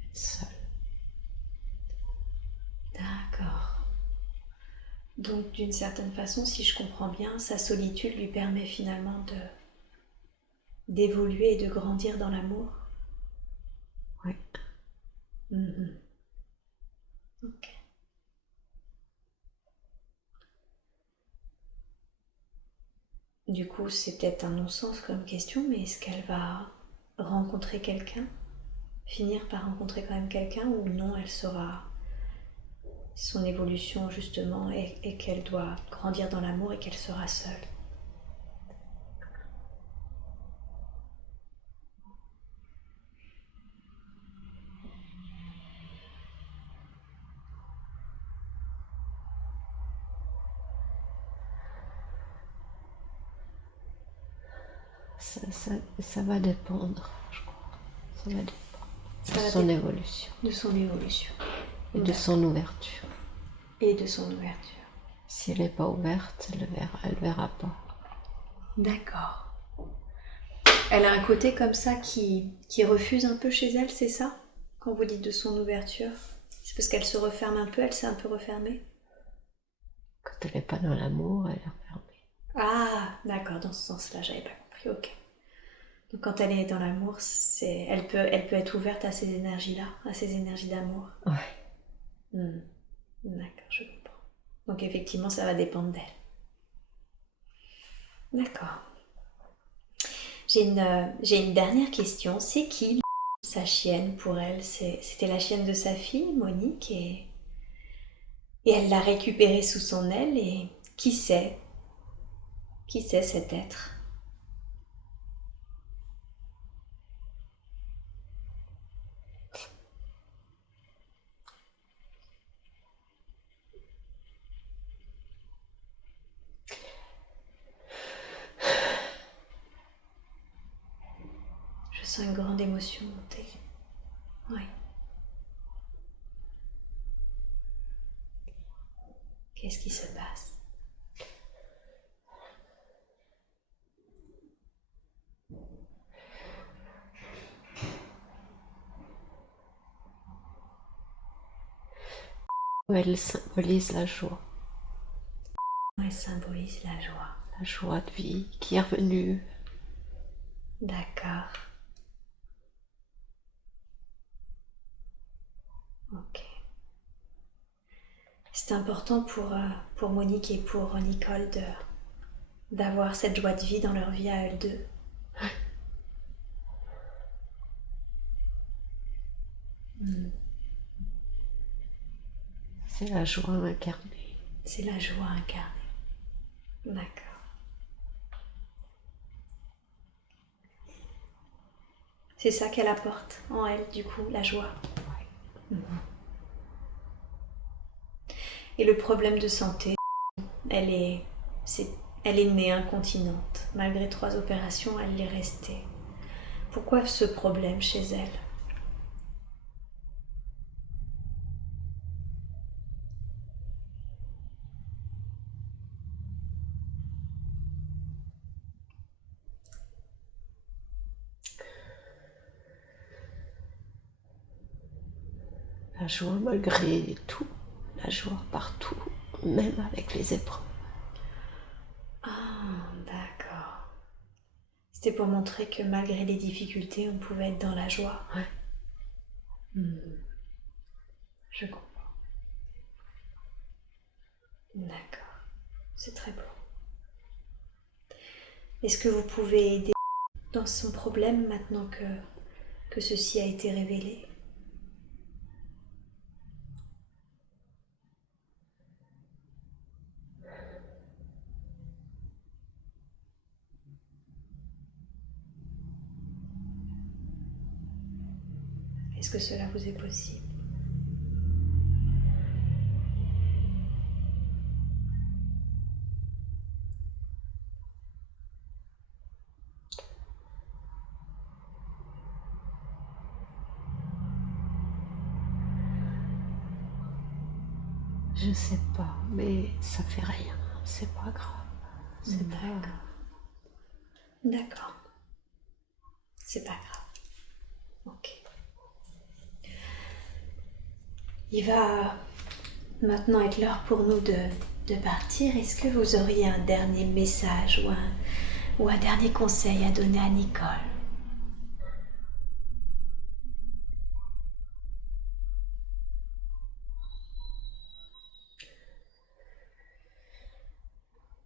être seul. D'accord. Donc, d'une certaine façon, si je comprends bien, sa solitude lui permet finalement d'évoluer et de grandir dans l'amour. Oui. Ok. Du coup, c'est peut-être un non-sens comme question, mais est-ce qu'elle va rencontrer quelqu'un? Finir par rencontrer quand même quelqu'un, ou non, elle saura son évolution justement et qu'elle doit grandir dans l'amour et qu'elle sera seule? Ça va dépendre, je crois. Ça va dépendre de son évolution. De son évolution. Et de son ouverture. Et de son ouverture. Si elle n'est pas ouverte, elle verra pas. D'accord. Elle a un côté comme ça qui refuse un peu chez elle, c'est ça? Quand vous dites de son ouverture, c'est parce qu'elle se referme un peu, elle s'est un peu refermée? Quand elle n'est pas dans l'amour, elle est refermée. Ah, d'accord, dans ce sens-là, j'avais pas compris, ok. Donc quand elle est dans l'amour, elle peut être ouverte à ces énergies-là, à ces énergies d'amour. Ouais. D'accord, je comprends. Donc effectivement, ça va dépendre d'elle. D'accord. J'ai une dernière question. C'est qui sa chienne pour elle? C'était la chienne de sa fille, Monique, et elle l'a récupérée sous son aile. Et qui c'est? Qui c'est cet être? sens une grande émotion monter. Oui. Qu'est-ce qui se passe? Elle symbolise la joie. Elle symbolise la joie. La joie de vie qui est revenue. D'accord. Ok. C'est important pour Monique et pour Nicole d'avoir cette joie de vie dans leur vie à elles deux. C'est la joie incarnée. C'est la joie incarnée. D'accord. C'est ça qu'elle apporte en elle, du coup, la joie. Et le problème de santé, elle est née incontinente. Malgré 3 opérations, elle l'est restée. Pourquoi ce problème chez elle? La joie malgré tout. La joie partout, même avec les épreuves. Ah, d'accord. C'était pour montrer que malgré les difficultés, on pouvait être dans la joie. Ouais. Je comprends. D'accord. C'est très beau. Est-ce que vous pouvez aider dans son problème maintenant que ceci a été révélé? Est-ce que cela vous est possible? Je sais pas, mais ça fait rien. C'est pas grave. C'est pas... D'accord. C'est pas grave. Ok. Il va maintenant être l'heure pour nous de partir. Est-ce que vous auriez un dernier message ou un dernier conseil à donner à Nicole?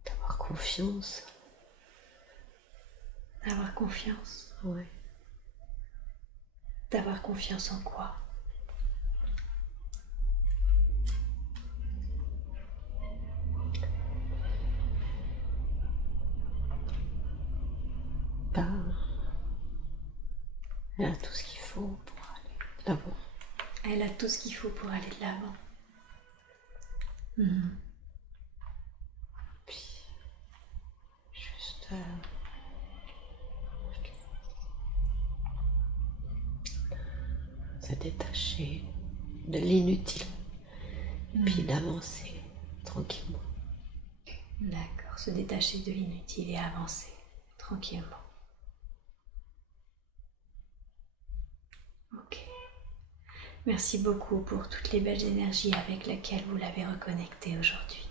D'avoir confiance. Avoir confiance. Ouais. D'avoir confiance en quoi? Ben, elle a tout ce qu'il faut pour aller de l'avant. Elle a tout ce qu'il faut pour aller de l'avant. Puis, juste se détacher de l'inutile. Et puis d'avancer tranquillement. D'accord, se détacher de l'inutile et avancer tranquillement. Ok. Merci beaucoup pour toutes les belles énergies avec lesquelles vous l'avez reconnecté aujourd'hui.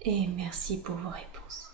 Et merci pour vos réponses.